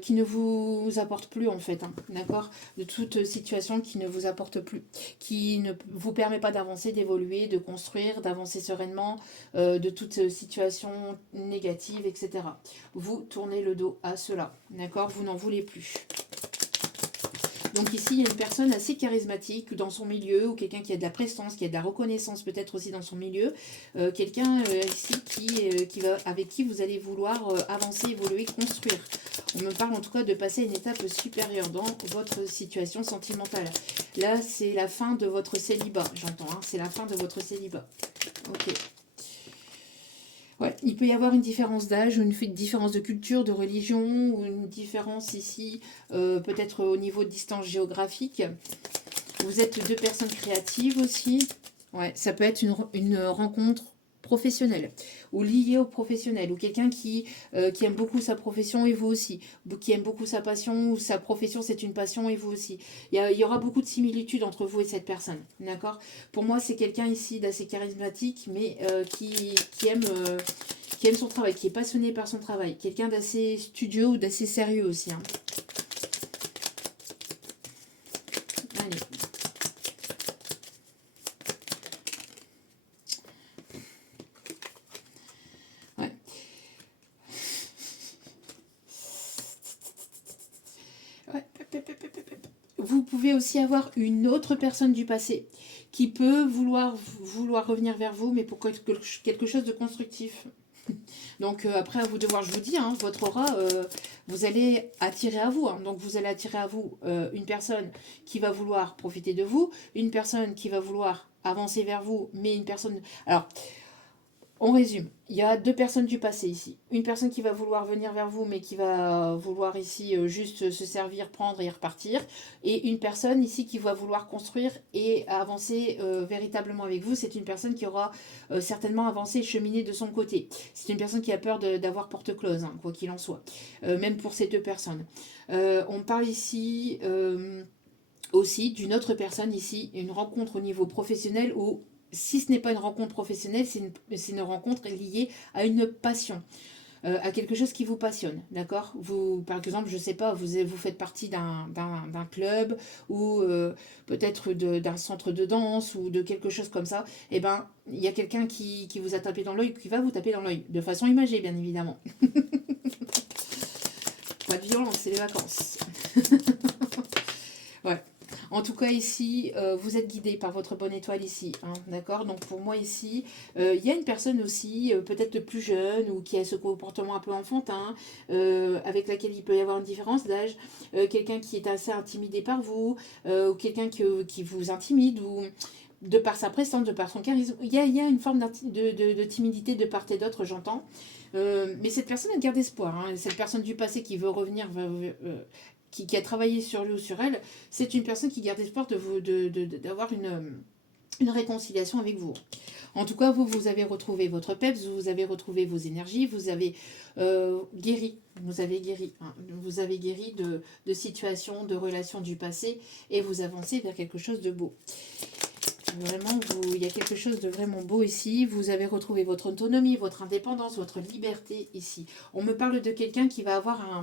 qui ne vous apporte plus en fait, hein, d'accord, de toute situation qui ne vous apporte plus, qui ne vous permet pas d'avancer, d'évoluer, de construire, d'avancer sereinement, de toute situation négative, etc. Vous tournez le dos à cela, d'accord, vous n'en voulez plus. Donc ici, il y a une personne assez charismatique dans son milieu, ou quelqu'un qui a de la prestance, qui a de la reconnaissance peut-être aussi dans son milieu. Quelqu'un ici avec qui vous allez vouloir avancer, évoluer, construire. On me parle en tout cas de passer à une étape supérieure dans votre situation sentimentale. Là, c'est la fin de votre célibat, j'entends. Hein, c'est la fin de votre célibat. Ok. Ouais, il peut y avoir une différence d'âge, une différence de culture, de religion, ou une différence ici, peut-être au niveau de distance géographique. Vous êtes deux personnes créatives aussi. Ouais, ça peut être une rencontre professionnelle ou liée au professionnel, ou quelqu'un qui aime beaucoup sa profession et vous aussi, qui aime beaucoup sa passion, ou sa profession c'est une passion et vous aussi. Il y aura beaucoup de similitudes entre vous et cette personne, d'accord? Pour moi c'est quelqu'un ici d'assez charismatique, mais qui aime son travail, qui est passionné par son travail, quelqu'un d'assez studieux ou d'assez sérieux aussi, hein. Allez. Ouais. Ouais. Vous pouvez aussi avoir une autre personne du passé qui peut vouloir revenir vers vous, mais pour quelque chose de constructif. Donc après, à vous de voir, je vous dis, hein, votre aura, vous allez attirer à vous. Hein, donc vous allez attirer à vous une personne qui va vouloir profiter de vous, une personne qui va vouloir avancer vers vous, mais une personne... Alors, on résume. Il y a deux personnes du passé ici. Une personne qui va vouloir venir vers vous, mais qui va vouloir ici juste se servir, prendre et repartir. Et une personne ici qui va vouloir construire et avancer véritablement avec vous. C'est une personne qui aura certainement avancé et cheminé de son côté. C'est une personne qui a peur d'avoir porte close, hein, quoi qu'il en soit. Même pour ces deux personnes. On parle ici... aussi d'une autre personne ici, une rencontre au niveau professionnel, où si ce n'est pas une rencontre professionnelle, c'est une rencontre liée à une passion, à quelque chose qui vous passionne, d'accord? Vous, par exemple, je ne sais pas, vous faites partie d'un club, ou peut-être d'un centre de danse, ou de quelque chose comme ça. Et ben, il y a quelqu'un qui vous a tapé dans l'œil, qui va vous taper dans l'œil, de façon imagée, bien évidemment. Pas de violence, c'est les vacances. Ouais. En tout cas, ici, vous êtes guidé par votre bonne étoile ici, hein, d'accord? Donc pour moi ici, il y a une personne aussi, peut-être plus jeune, ou qui a ce comportement un peu enfantin, avec laquelle il peut y avoir une différence d'âge, quelqu'un qui est assez intimidé par vous, ou quelqu'un qui vous intimide, ou de par sa prestance, de par son charisme. Il y a une forme de timidité de part et d'autre, j'entends. Mais cette personne, elle garde espoir, hein. Cette personne du passé qui veut revenir, qui a travaillé sur lui ou sur elle, c'est une personne qui garde espoir d'avoir une réconciliation avec vous. En tout cas, vous avez retrouvé votre peps, vous avez retrouvé vos énergies, vous avez guéri, hein, vous avez guéri de situations, de relations du passé, et vous avancez vers quelque chose de beau. Vraiment, il y a quelque chose de vraiment beau ici. Vous avez retrouvé votre autonomie, votre indépendance, votre liberté ici. On me parle de quelqu'un qui va avoir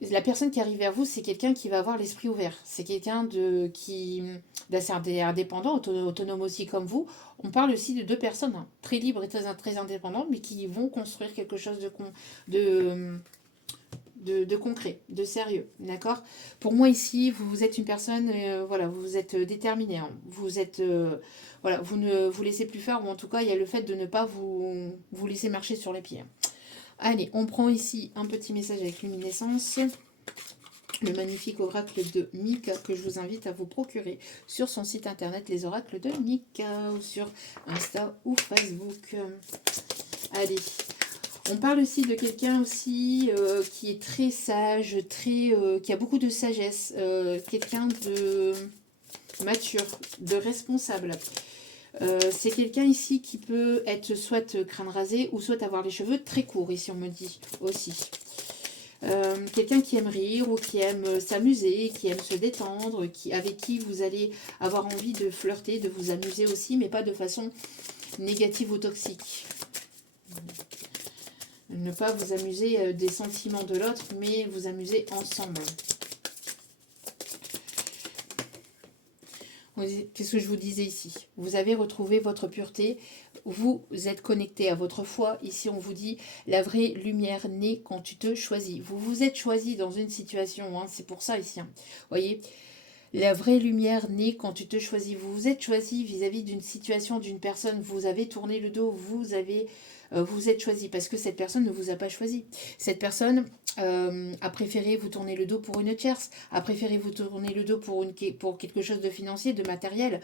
la personne qui arrive vers vous, c'est quelqu'un qui va avoir l'esprit ouvert. C'est quelqu'un d'assez indépendant, autonome aussi comme vous. On parle aussi de deux personnes très libres et très indépendantes, mais qui vont construire quelque chose de, de concret, de sérieux, d'accord. Pour moi ici, vous êtes une personne, voilà, vous êtes déterminé, vous êtes, voilà, vous ne vous laissez plus faire, ou en tout cas, il y a le fait de ne pas vous laisser marcher sur les pieds. Allez, on prend ici un petit message avec luminescence, le magnifique oracle de Mika que je vous invite à vous procurer sur son site internet, les oracles de Mika, ou sur Insta ou Facebook. Allez, on parle aussi de quelqu'un aussi qui est très sage, qui a beaucoup de sagesse, quelqu'un de mature, de responsable. C'est quelqu'un ici qui peut être soit crâne rasé ou soit avoir les cheveux très courts, ici on me dit aussi. Quelqu'un qui aime rire ou qui aime s'amuser, qui aime se détendre, avec qui vous allez avoir envie de flirter, de vous amuser aussi, mais pas de façon négative ou toxique. Ne pas vous amuser des sentiments de l'autre, mais vous amuser ensemble. Qu'est-ce que je vous disais ici? Vous avez retrouvé votre pureté, vous êtes connecté à votre foi. Ici, on vous dit, la vraie lumière naît quand tu te choisis. Vous vous êtes choisi dans une situation, c'est pour ça ici. Voyez, la vraie lumière naît quand tu te choisis. Vous vous êtes choisi vis-à-vis d'une situation, d'une personne. Vous avez tourné le dos, vous êtes choisi parce que cette personne ne vous a pas choisi. Cette personne a préféré vous tourner le dos pour une tierce, a préféré vous tourner le dos pour quelque chose de financier, de matériel,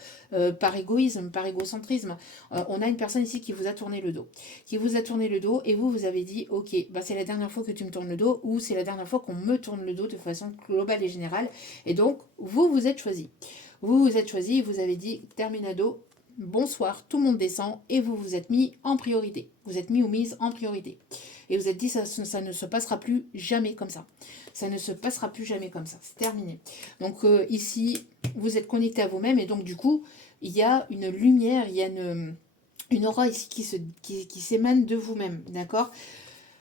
par égoïsme, par égocentrisme. On a une personne ici qui vous a tourné le dos. Et vous avez dit, ok, bah c'est la dernière fois que tu me tournes le dos, ou c'est la dernière fois qu'on me tourne le dos de façon globale et générale. Et donc, vous êtes choisi. Vous vous êtes choisi et vous avez dit, terminado, bonsoir, tout le monde descend et vous vous êtes mis en priorité. Vous êtes mis ou mise en priorité. Et vous êtes dit, ça ne se passera plus jamais comme ça. Ça ne se passera plus jamais comme ça. C'est terminé. Donc ici, vous êtes connecté à vous-même et donc du coup, il y a une lumière, il y a une aura ici qui s'émane de vous-même. D'accord ?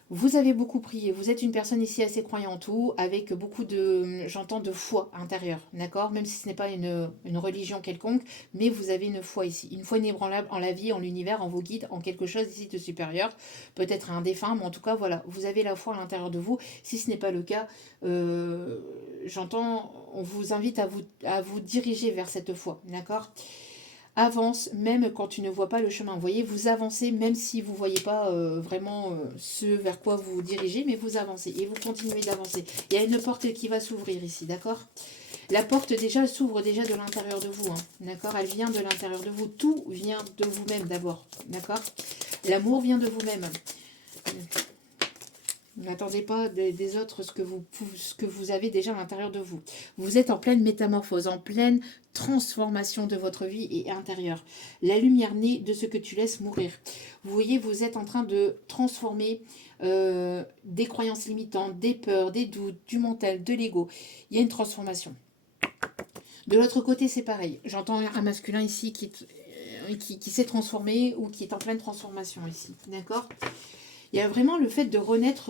Vous avez beaucoup prié, vous êtes une personne ici assez croyante ou avec beaucoup de, j'entends, de foi intérieure, d'accord? Même si ce n'est pas une religion quelconque, mais vous avez une foi ici. Une foi inébranlable en la vie, en l'univers, en vos guides, en quelque chose ici de supérieur, peut-être un défunt, mais en tout cas, voilà, vous avez la foi à l'intérieur de vous. Si ce n'est pas le cas, j'entends, on vous invite à vous diriger vers cette foi, d'accord? Avance même quand tu ne vois pas le chemin. Vous voyez, vous avancez même si vous ne voyez pas vraiment ce vers quoi vous vous dirigez, mais vous avancez et vous continuez d'avancer. Il y a une porte qui va s'ouvrir ici, d'accord? La porte déjà s'ouvre déjà de l'intérieur de vous, d'accord? Elle vient de l'intérieur de vous. Tout vient de vous-même d'abord, d'accord? L'amour vient de vous-même. N'attendez pas des autres ce que vous avez déjà à l'intérieur de vous. Vous êtes en pleine métamorphose, en pleine transformation de votre vie et intérieure. La lumière naît de ce que tu laisses mourir. Vous voyez, vous êtes en train de transformer des croyances limitantes, des peurs, des doutes, du mental, de l'ego. Il y a une transformation. De l'autre côté, c'est pareil. J'entends un masculin ici qui s'est transformé ou qui est en pleine transformation ici. D'accord ? Il y a vraiment le fait de renaître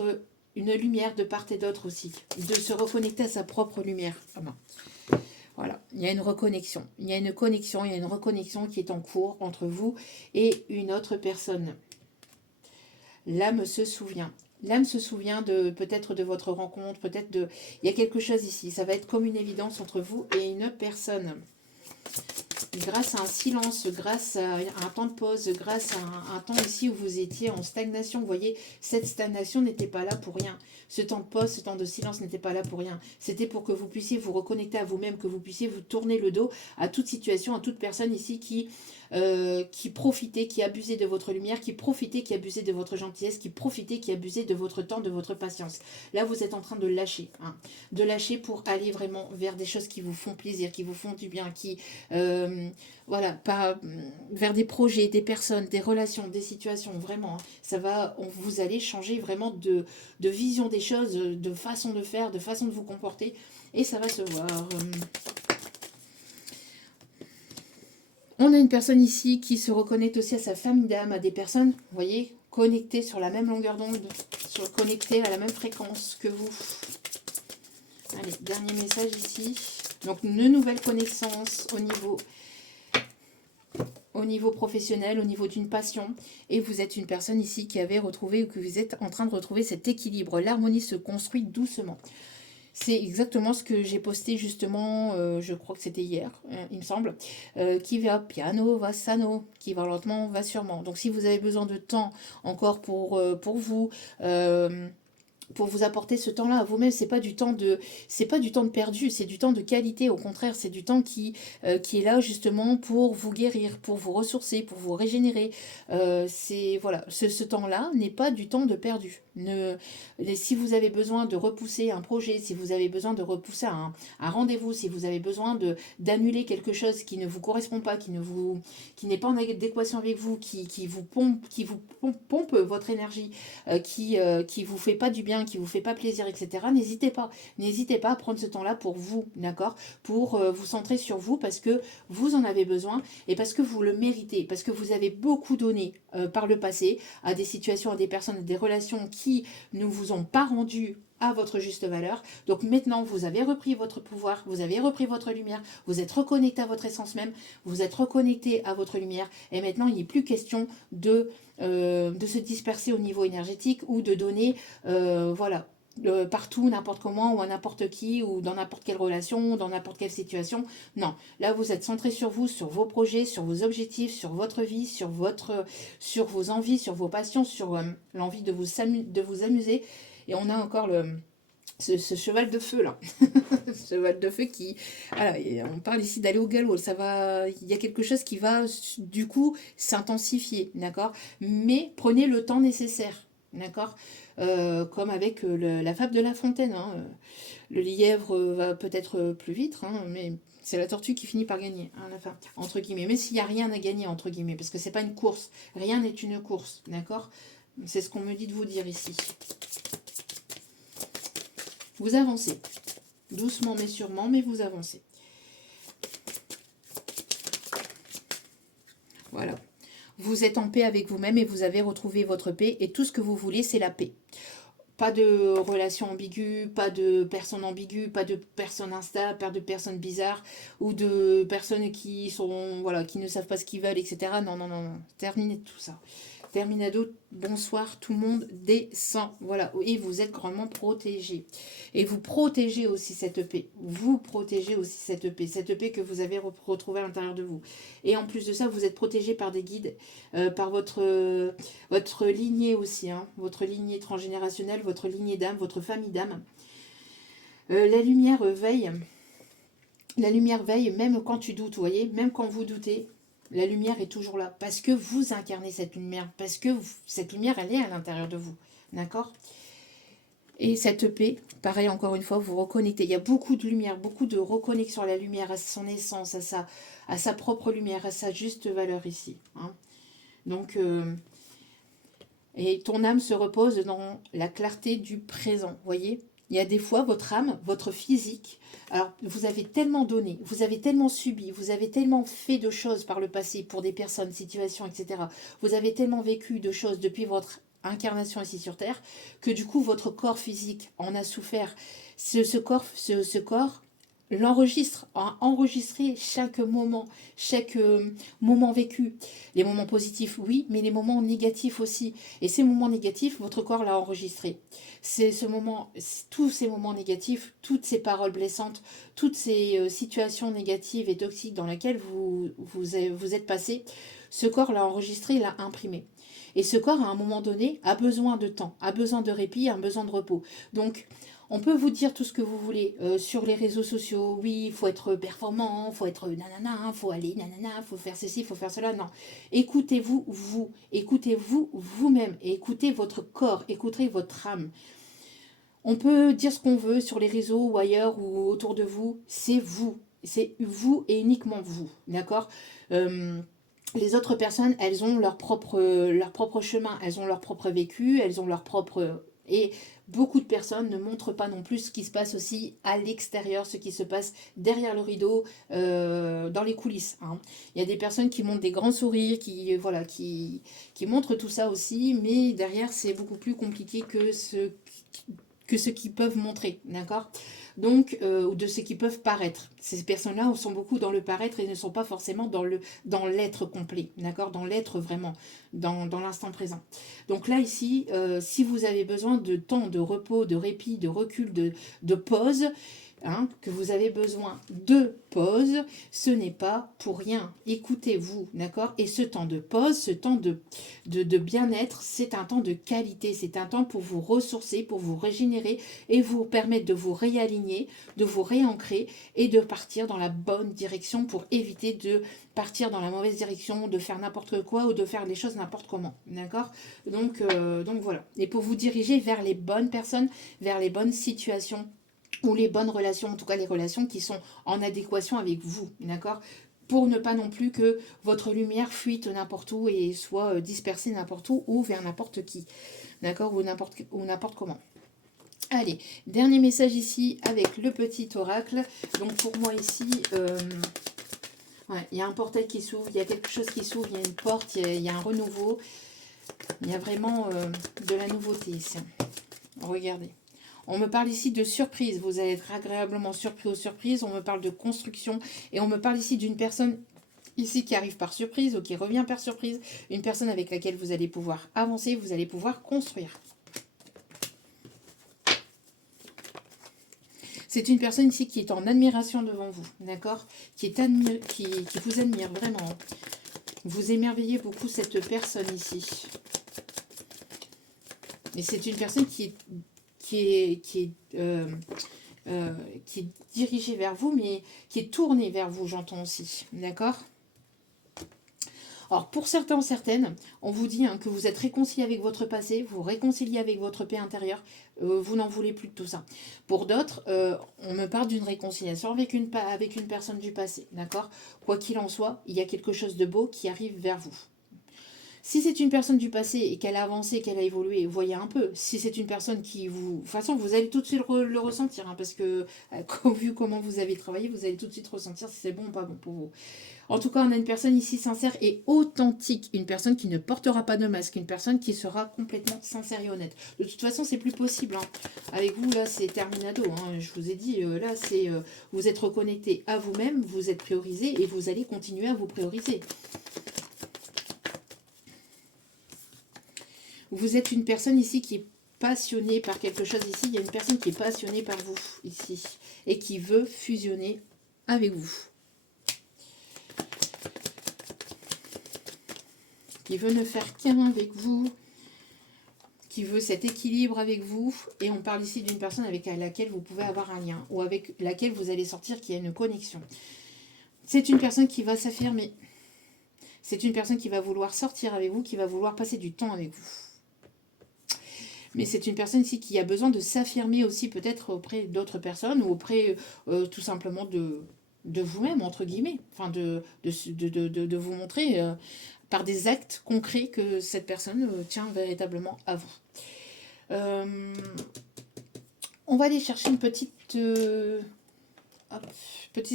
une lumière de part et d'autre aussi, de se reconnecter à sa propre lumière. Voilà, il y a une reconnexion, il y a une connexion, il y a une reconnexion qui est en cours entre vous et une autre personne. L'âme se souvient. L'âme se souvient peut-être de votre rencontre, peut-être de... Il y a quelque chose ici, ça va être comme une évidence entre vous et une personne. Grâce à un silence, grâce à un temps de pause, grâce à un temps ici où vous étiez en stagnation. Vous voyez, cette stagnation n'était pas là pour rien. Ce temps de pause, ce temps de silence n'était pas là pour rien. C'était pour que vous puissiez vous reconnecter à vous-même, que vous puissiez vous tourner le dos à toute situation, à toute personne ici qui profitait, qui abusait de votre lumière, qui profitait, qui abusait de votre gentillesse, qui profitait, qui abusait de votre temps, de votre patience. Là, vous êtes en train de lâcher. De lâcher pour aller vraiment vers des choses qui vous font plaisir, qui vous font du bien, voilà, vers des projets, des personnes, des relations, des situations, vraiment, vous allez changer vraiment de vision des choses, de façon de faire, de façon de vous comporter, et ça va se voir. On a une personne ici qui se reconnecte aussi à sa famille d'âme, à des personnes, vous voyez, connectées sur la même longueur d'onde, connectées à la même fréquence que vous. Allez, dernier message ici. Donc, de nouvelles connaissances au niveau professionnel, au niveau d'une passion. Et vous êtes une personne ici qui avait retrouvé ou que vous êtes en train de retrouver cet équilibre. L'harmonie se construit doucement. C'est exactement ce que j'ai posté justement, je crois que c'était hier, il me semble. Qui va piano, va sano, qui va lentement, va sûrement. Donc si vous avez besoin de temps encore pour vous apporter ce temps-là à vous-même, c'est pas du temps de perdu, c'est du temps de qualité. Au contraire, c'est du temps qui est là justement pour vous guérir, pour vous ressourcer, pour vous régénérer. C'est voilà, ce temps-là n'est pas du temps de perdu. Si vous avez besoin de repousser un projet, si vous avez besoin de repousser un rendez-vous, si vous avez besoin d'annuler quelque chose qui ne vous correspond pas, qui n'est pas en adéquation avec vous, qui vous pompe votre énergie, qui vous fait pas du bien, qui vous fait pas plaisir, etc. N'hésitez pas à prendre ce temps-là pour vous, d'accord, pour vous centrer sur vous parce que vous en avez besoin et parce que vous le méritez, parce que vous avez beaucoup donné par le passé à des situations, à des personnes, à des relations qui ne vous ont pas rendu à votre juste valeur. Donc maintenant, vous avez repris votre pouvoir, vous avez repris votre lumière, vous êtes reconnecté à votre essence même, vous êtes reconnecté à votre lumière et maintenant, il n'est plus question de se disperser au niveau énergétique ou de donner, voilà, partout, n'importe comment, ou à n'importe qui, ou dans n'importe quelle relation, dans n'importe quelle situation. Non, là vous êtes centré sur vous, sur vos projets, sur vos objectifs, sur votre vie, sur vos envies, sur vos passions, sur l'envie de vous amuser. Et on a encore ce cheval de feu là, ce cheval de feu qui, voilà, on parle ici d'aller au galop, il y a quelque chose qui va du coup s'intensifier, d'accord, mais prenez le temps nécessaire, d'accord, comme avec la fable de La Fontaine, hein, le lièvre va peut-être plus vite, hein, mais c'est la tortue qui finit par gagner, hein, à la fin, entre guillemets, mais s'il n'y a rien à gagner, entre guillemets, parce que c'est pas une course, rien n'est une course, d'accord, c'est ce qu'on me dit de vous dire ici. Vous avancez. Doucement mais sûrement, mais vous avancez. Voilà. Vous êtes en paix avec vous-même et vous avez retrouvé votre paix. Et tout ce que vous voulez, c'est la paix. Pas de relations ambiguës, pas de personnes ambiguës, pas de personnes instables, pas de personnes bizarres ou de personnes qui sont, voilà, qui ne savent pas ce qu'ils veulent, etc. Non, non, non, non. Terminez tout ça. Terminado, bonsoir, tout le monde descend. Voilà, et vous êtes grandement protégés. Et vous protégez aussi cette paix. Vous protégez aussi cette paix que vous avez retrouvée à l'intérieur de vous. Et en plus de ça, vous êtes protégé par des guides, par votre lignée aussi, hein, votre lignée transgénérationnelle, votre lignée d'âme, votre famille d'âme. La lumière veille. La lumière veille, même quand tu doutes, vous voyez, même quand vous doutez, la lumière est toujours là, parce que vous incarnez cette lumière, parce que cette lumière, elle est à l'intérieur de vous, d'accord? Et cette paix, pareil, encore une fois, vous reconnectez. Il y a beaucoup de lumière, beaucoup de reconnexion à la lumière, à son essence, à sa propre lumière, à sa juste valeur ici, hein. Donc, et ton âme se repose dans la clarté du présent, voyez? Il y a des fois, votre âme, votre physique, alors vous avez tellement donné, vous avez tellement subi, vous avez tellement fait de choses par le passé pour des personnes, situations, etc. Vous avez tellement vécu de choses depuis votre incarnation ici sur Terre, que du coup, votre corps physique en a souffert. Ce corps l'enregistre, a enregistré chaque moment vécu. Les moments positifs, oui, mais les moments négatifs aussi. Et ces moments négatifs, votre corps l'a enregistré. Tous ces moments négatifs, toutes ces paroles blessantes, toutes ces situations négatives et toxiques dans lesquelles vous êtes passé, ce corps l'a enregistré, l'a imprimé. Et ce corps, à un moment donné, a besoin de temps, a besoin de répit, a besoin de repos. Donc, on peut vous dire tout ce que vous voulez sur les réseaux sociaux. Oui, il faut être performant, il faut être nanana, il faut aller nanana, il faut faire ceci, il faut faire cela. Non. Écoutez-vous, vous. Écoutez-vous vous-même. Et écoutez votre corps. Écoutez votre âme. On peut dire ce qu'on veut sur les réseaux ou ailleurs ou autour de vous. C'est vous. C'est vous et uniquement vous. D'accord les autres personnes, elles ont leur propre chemin. Elles ont leur propre vécu. Elles ont leur propre... Et beaucoup de personnes ne montrent pas non plus ce qui se passe aussi à l'extérieur, ce qui se passe derrière le rideau, dans les coulisses, hein. Il y a des personnes qui montrent des grands sourires, qui montrent tout ça aussi, mais derrière c'est beaucoup plus compliqué que que ce qu'ils peuvent montrer, d'accord? Donc, ou de ce qui peuvent paraître. Ces personnes-là sont beaucoup dans le paraître et ne sont pas forcément dans l'être complet, d'accord? Dans l'être vraiment, dans l'instant présent. Donc là, ici, si vous avez besoin de temps, de repos, de répit, de recul, de pause, hein, que vous avez besoin de pause, ce n'est pas pour rien. Écoutez-vous, d'accord? Et ce temps de pause, ce temps de bien-être, c'est un temps de qualité, c'est un temps pour vous ressourcer, pour vous régénérer et vous permettre de vous réaligner, de vous réancrer et de partir dans la bonne direction pour éviter de partir dans la mauvaise direction, de faire n'importe quoi ou de faire les choses n'importe comment, d'accord? Donc voilà. Et pour vous diriger vers les bonnes personnes, vers les bonnes situations, ou les bonnes relations, en tout cas les relations qui sont en adéquation avec vous, d'accord? Pour ne pas non plus que votre lumière fuite n'importe où et soit dispersée n'importe où ou vers n'importe qui, d'accord? Ou n'importe comment. Allez, dernier message ici avec le petit oracle. Donc pour moi ici, ouais, il y a un portail qui s'ouvre, il y a quelque chose qui s'ouvre, il y a une porte, il y a un renouveau. Il y a vraiment de la nouveauté ici. Regardez. On me parle ici de surprise. Vous allez être agréablement surpris aux surprises. On me parle de construction. Et on me parle ici d'une personne ici qui arrive par surprise ou qui revient par surprise. Une personne avec laquelle vous allez pouvoir avancer. Vous allez pouvoir construire. C'est une personne ici qui est en admiration devant vous. D'accord? Qui vous admire vraiment. Vous émerveillez beaucoup cette personne ici. Et c'est une personne qui est dirigée vers vous, mais qui est tournée vers vous, j'entends aussi. D'accord? Alors, pour certains, certaines, on vous dit que vous êtes réconcilié avec votre passé, vous réconciliez avec votre paix intérieure, vous n'en voulez plus de tout ça. Pour d'autres, on me parle d'une réconciliation avec une personne du passé. D'accord? Quoi qu'il en soit, il y a quelque chose de beau qui arrive vers vous. Si c'est une personne du passé et qu'elle a avancé, qu'elle a évolué, voyez un peu. Si c'est une personne qui vous... De toute façon, vous allez tout de suite le ressentir, parce que, vu comment vous avez travaillé, vous allez tout de suite ressentir si c'est bon ou pas bon pour vous. En tout cas, on a une personne ici sincère et authentique. Une personne qui ne portera pas de masque. Une personne qui sera complètement sincère et honnête. De toute façon, c'est plus possible. Avec vous, là, c'est terminado. Je vous ai dit, là, c'est... vous êtes reconnecté à vous-même, vous êtes priorisé et vous allez continuer à vous prioriser. Vous êtes une personne ici qui est passionnée par quelque chose ici. Il y a une personne qui est passionnée par vous ici et qui veut fusionner avec vous. Qui veut ne faire qu'un avec vous. Qui veut cet équilibre avec vous. Et on parle ici d'une personne avec laquelle vous pouvez avoir un lien ou avec laquelle vous allez sortir, qui a une connexion. C'est une personne qui va s'affirmer. C'est une personne qui va vouloir sortir avec vous, qui va vouloir passer du temps avec vous. Mais c'est une personne ici qui a besoin de s'affirmer aussi peut-être auprès d'autres personnes ou auprès tout simplement de vous-même, entre guillemets. Enfin, de vous montrer par des actes concrets que cette personne tient véritablement à vous. On va aller chercher une petite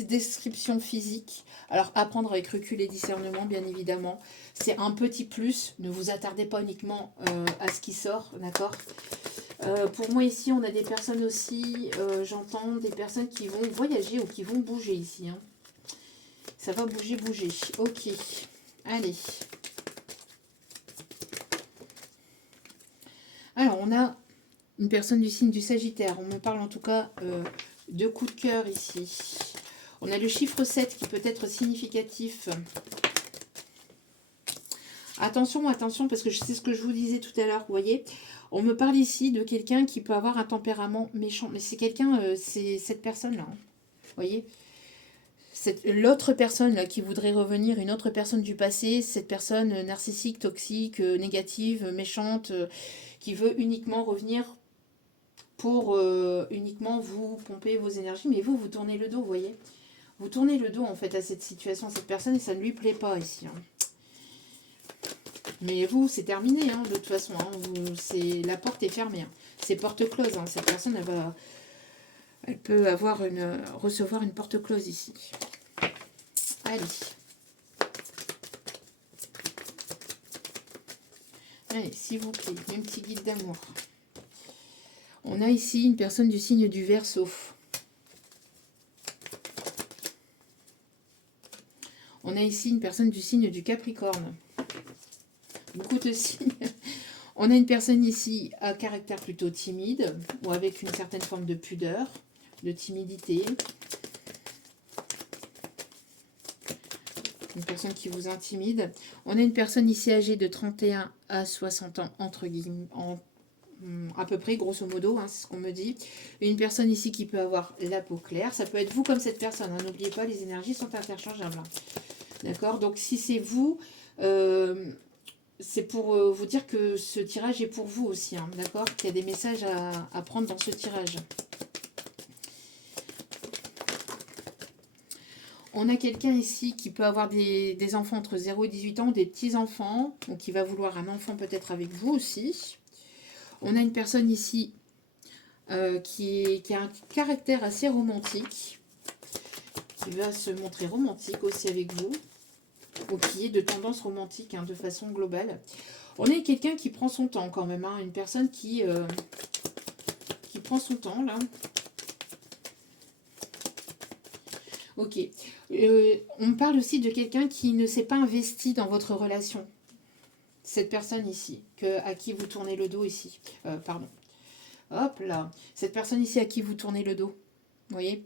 description physique. Alors, apprendre avec recul et discernement, bien évidemment. C'est un petit plus. Ne vous attardez pas uniquement à ce qui sort, d'accord? Pour moi, ici, on a des personnes aussi, j'entends des personnes qui vont voyager ou qui vont bouger ici. Ça va bouger. Ok. Allez. Alors, on a une personne du signe du Sagittaire. On me parle en tout cas de coup de cœur ici. On a le chiffre 7 qui peut être significatif. Attention, parce que c'est ce que je vous disais tout à l'heure, vous voyez. On me parle ici de quelqu'un qui peut avoir un tempérament méchant. Mais c'est quelqu'un, c'est cette personne-là. Vous voyez, l'autre personne là, qui voudrait revenir, une autre personne du passé, cette personne narcissique, toxique, négative, méchante, qui veut uniquement revenir pour uniquement vous pomper vos énergies. Mais vous tournez le dos, vous voyez. Vous tournez le dos en fait à cette situation, à cette personne, et ça ne lui plaît pas ici. Mais vous, c'est terminé, de toute façon. La porte est fermée. C'est porte close. Cette personne, elle peut recevoir une porte close ici. Allez. Allez, s'il vous plaît, un petit guide d'amour. On a ici une personne du signe du Verseau. On a ici une personne du signe du Capricorne. Beaucoup de signes. On a une personne ici à caractère plutôt timide ou avec une certaine forme de pudeur, de timidité. Une personne qui vous intimide. On a une personne ici âgée de 31 à 60 ans, entre guillemets, à peu près, grosso modo, hein, c'est ce qu'on me dit. Une personne ici qui peut avoir la peau claire. Ça peut être vous comme cette personne. Hein. N'oubliez pas, les énergies sont interchangeables. Hein. D'accord? Donc, si c'est vous, c'est pour vous dire que ce tirage est pour vous aussi. Hein, d'accord? Qu'il y a des messages à prendre dans ce tirage. On a quelqu'un ici qui peut avoir des enfants entre 0 et 18 ans, des petits-enfants, donc qui va vouloir un enfant peut-être avec vous aussi. On a une personne ici qui a un caractère assez romantique, qui va se montrer romantique aussi avec vous, ou qui est de tendance romantique hein, de façon globale. On a quelqu'un qui prend son temps quand même, hein, une personne qui prend son temps là. Ok. On parle aussi de quelqu'un qui ne s'est pas investi dans votre relation. Cette personne ici, à qui vous tournez le dos ici. Pardon. Hop là. Cette personne ici à qui vous tournez le dos. Vous voyez?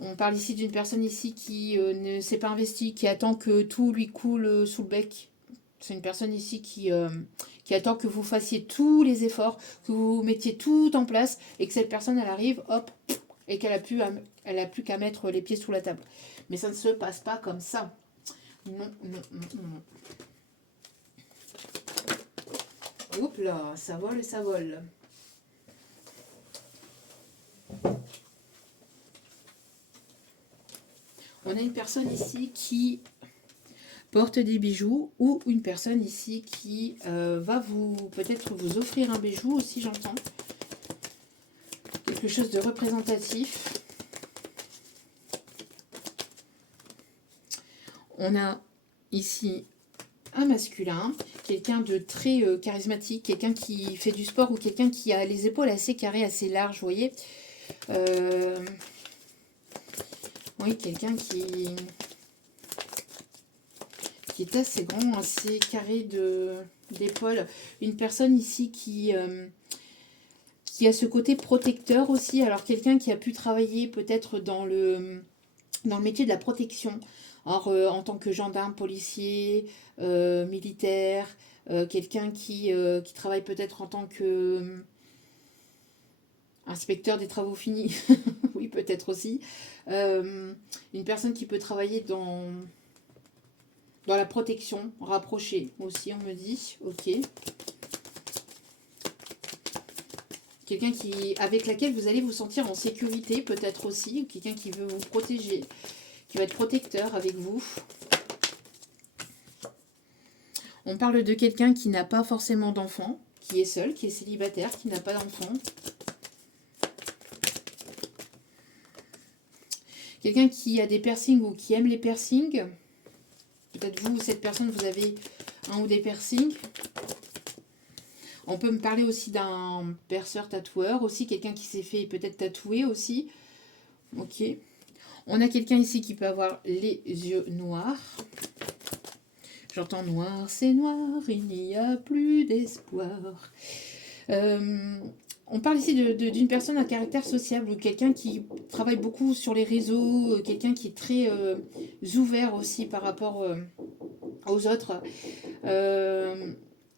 On parle ici d'une personne ici qui ne s'est pas investie, qui attend que tout lui coule sous le bec. C'est une personne ici qui attend que vous fassiez tous les efforts, que vous mettiez tout en place et que cette personne, elle arrive, hop, et qu'elle a plus qu'à mettre les pieds sous la table. Mais ça ne se passe pas comme ça. Non, non, non, non. Oups là, ça vole et ça vole. On a une personne ici qui porte des bijoux ou une personne ici qui va peut-être vous offrir un bijou aussi, j'entends. Quelque chose de représentatif. On a ici un masculin, quelqu'un de très charismatique, quelqu'un qui fait du sport ou quelqu'un qui a les épaules assez carrées, assez larges, vous voyez. Oui, quelqu'un qui est assez grand, assez carré d'épaules. Une personne ici qui a ce côté protecteur aussi. Alors quelqu'un qui a pu travailler peut-être dans le métier de la protection. Alors, en tant que gendarme, policier, militaire, quelqu'un qui travaille peut-être en tant que inspecteur des travaux finis, oui peut-être aussi. Une personne qui peut travailler dans la protection rapprochée aussi, on me dit. Ok. Quelqu'un avec laquelle vous allez vous sentir en sécurité peut-être aussi, ou quelqu'un qui veut vous protéger, qui va être protecteur avec vous. On parle de quelqu'un qui n'a pas forcément d'enfant, qui est seul, qui est célibataire, qui n'a pas d'enfant. Quelqu'un qui a des piercings ou qui aime les piercings. Peut-être vous ou cette personne, vous avez un ou des piercings. On peut me parler aussi d'un perceur tatoueur, aussi quelqu'un qui s'est fait peut-être tatouer aussi. Ok. On a quelqu'un ici qui peut avoir les yeux noirs. J'entends noir, c'est noir, il n'y a plus d'espoir. On parle ici d'une personne à caractère sociable ou quelqu'un qui travaille beaucoup sur les réseaux, quelqu'un qui est très ouvert aussi par rapport aux autres,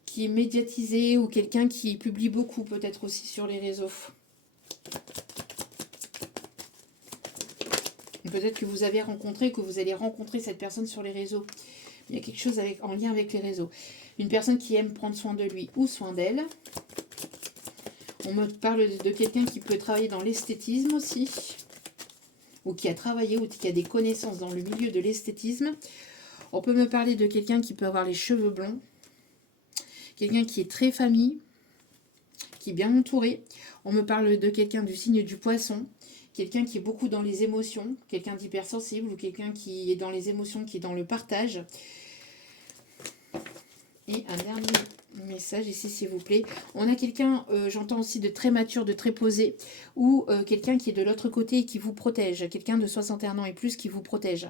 qui est médiatisé ou quelqu'un qui publie beaucoup peut-être aussi sur les réseaux. Peut-être que vous avez rencontré, que vous allez rencontrer cette personne sur les réseaux. Il y a quelque chose en lien avec les réseaux. Une personne qui aime prendre soin de lui ou soin d'elle. On me parle de quelqu'un qui peut travailler dans l'esthétisme aussi. Ou qui a travaillé ou qui a des connaissances dans le milieu de l'esthétisme. On peut me parler de quelqu'un qui peut avoir les cheveux blonds. Quelqu'un qui est très famille. Qui est bien entouré. On me parle de quelqu'un du signe du poisson. Quelqu'un qui est beaucoup dans les émotions. Quelqu'un d'hypersensible ou quelqu'un qui est dans les émotions, qui est dans le partage. Et un dernier message ici, s'il vous plaît. On a quelqu'un, j'entends aussi, de très mature, de très posé, ou quelqu'un qui est de l'autre côté et qui vous protège. Quelqu'un de 61 ans et plus qui vous protège.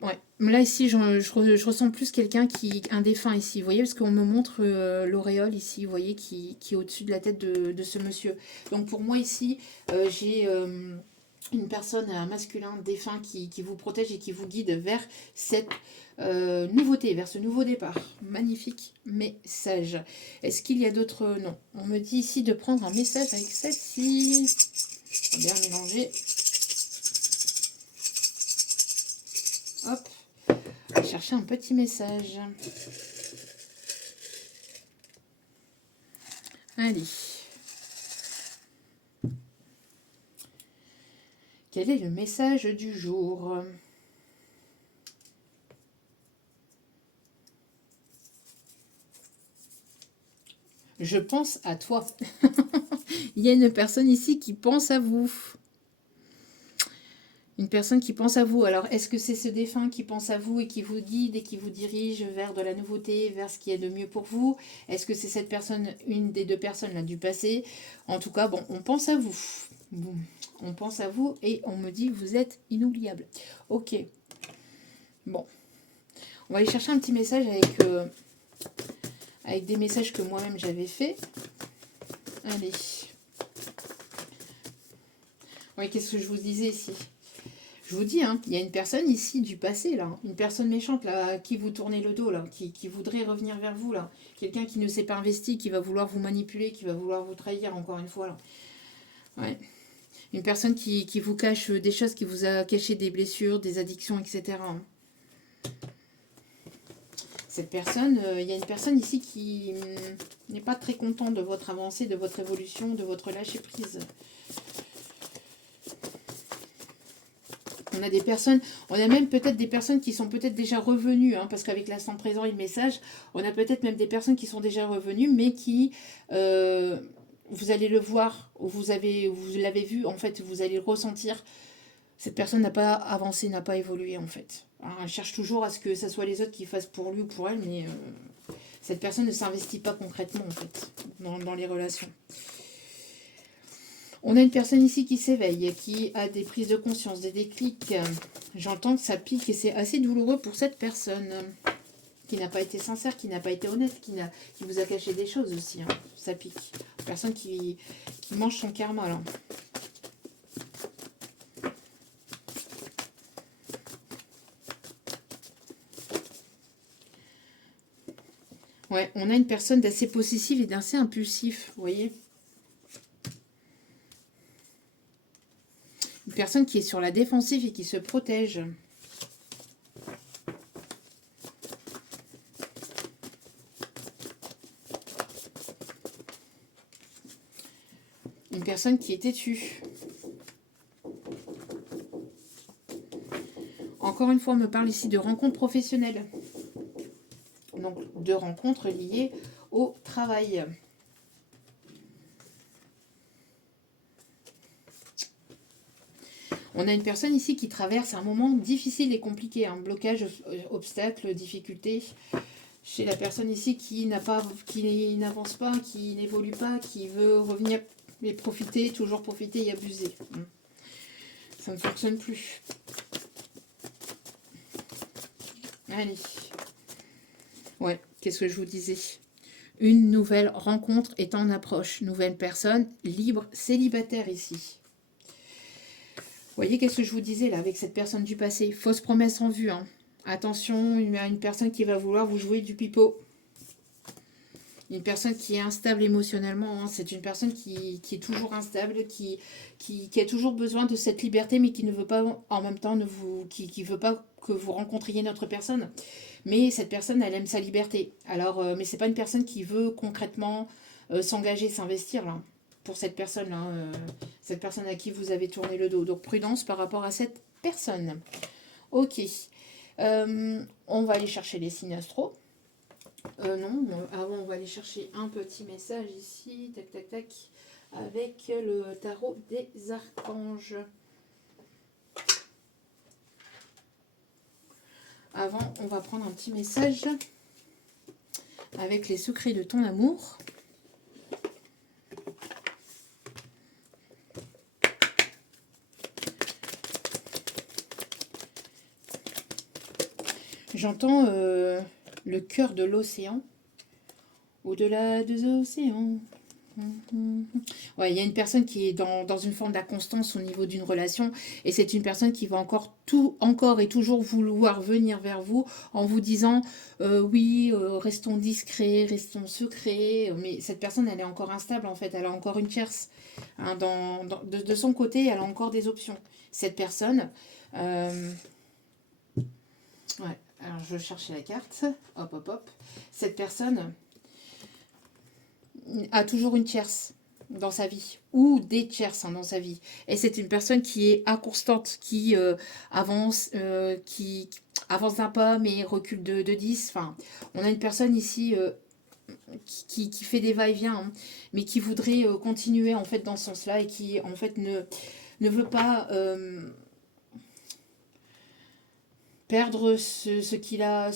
Ouais. Là, ici, je ressens plus quelqu'un qui... Un défunt ici, vous voyez, parce qu'on me montre l'auréole ici, vous voyez, qui est au-dessus de la tête de ce monsieur. Donc, pour moi, ici, j'ai une personne, un masculin défunt qui vous protège et qui vous guide vers cette nouveauté, vers ce nouveau départ. Magnifique message. Est-ce qu'il y a d'autres... Non. On me dit ici de prendre un message avec celle-ci. Bien mélanger. Hop. Je vais chercher un petit message. Allez. Quel est le message du jour? Je pense à toi. Il y a une personne ici qui pense à vous. Une personne qui pense à vous. Alors, est-ce que c'est ce défunt qui pense à vous et qui vous guide et qui vous dirige vers de la nouveauté, vers ce qui est de mieux pour vous? Est-ce que c'est cette personne, une des deux personnes là du passé? En tout cas, bon, on pense à vous. Bon, on pense à vous et on me dit vous êtes inoubliable. Ok. Bon. On va aller chercher un petit message avec des messages que moi-même j'avais fait. Allez. Oui, qu'est-ce que je vous disais ici? Je vous dis, hein, il y a une personne ici du passé, là, une personne méchante, là, à qui vous tournez le dos, là, qui voudrait revenir vers vous, là. Quelqu'un qui ne s'est pas investi, qui va vouloir vous manipuler, qui va vouloir vous trahir, encore une fois, là. Ouais. Une personne qui vous cache des choses, qui vous a caché des blessures, des addictions, etc. Cette personne, il y a une personne ici qui n'est pas très contente de votre avancée, de votre évolution, de votre lâcher-prise. On a des personnes, on a même peut-être des personnes qui sont peut-être déjà revenues, hein, parce qu'avec l'instant présent et le message, on a peut-être même des personnes qui sont déjà revenues, mais qui, vous allez le voir, vous l'avez vu, en fait, vous allez le ressentir. Cette personne n'a pas avancé, n'a pas évolué, en fait. Alors, elle cherche toujours à ce que ce soit les autres qui fassent pour lui ou pour elle, mais cette personne ne s'investit pas concrètement, en fait, dans les relations. On a une personne ici qui s'éveille, qui a des prises de conscience, des déclics. J'entends que ça pique et c'est assez douloureux pour cette personne qui n'a pas été sincère, qui n'a pas été honnête, qui vous a caché des choses aussi. Hein. Ça pique. Personne qui mange son karma là. Ouais, on a une personne d'assez possessive et d'assez impulsif, vous voyez. Une personne qui est sur la défensive et qui se protège. Une personne qui est têtue. Encore une fois, on me parle ici de rencontres professionnelles. Donc, de rencontres liées au travail. On a une personne ici qui traverse un moment difficile et compliqué, un blocage, obstacle, difficulté. Chez la personne ici qui n'avance pas, qui n'évolue pas, qui veut revenir et profiter, toujours profiter et abuser. Ça ne fonctionne plus. Allez. Ouais, qu'est-ce que je vous disais? Une nouvelle rencontre est en approche. Nouvelle personne, libre, célibataire ici. Vous voyez, qu'est-ce que je vous disais là avec cette personne du passé? Fausse promesse en vue. Hein. Attention, il y a une personne qui va vouloir vous jouer du pipeau. Une personne qui est instable émotionnellement. Hein. C'est une personne qui est toujours instable, qui a toujours besoin de cette liberté, mais qui ne veut pas en même temps qui veut pas que vous rencontriez notre personne. Mais cette personne, elle aime sa liberté. Alors, mais c'est pas une personne qui veut concrètement s'engager, s'investir là. Pour cette personne-là, cette personne à qui vous avez tourné le dos. Donc prudence par rapport à cette personne. Ok. On va aller chercher les signes astro. Non, avant on va aller chercher un petit message ici. Tac, tac, tac. Avec le tarot des archanges. Avant, on va prendre un petit message avec les secrets de ton amour. J'entends le cœur de l'océan, au-delà des océans. Ouais, il y a une personne qui est dans une forme d'inconstance au niveau d'une relation et c'est une personne qui va encore et toujours vouloir venir vers vous en vous disant oui, restons discrets, restons secrets, mais cette personne elle est encore instable en fait, elle a encore une tierce. Hein, de son côté, elle a encore des options. Cette personne, ouais, alors je cherchais la carte, hop hop hop, cette personne a toujours une tierce dans sa vie, ou des tierces dans sa vie. Et c'est une personne qui est inconstante, qui avance d'un pas, mais recule de 10. Enfin, on a une personne ici qui fait des va-et-vient, hein, mais qui voudrait continuer en fait dans ce sens-là et qui en fait ne veut pas perdre ce qu'il a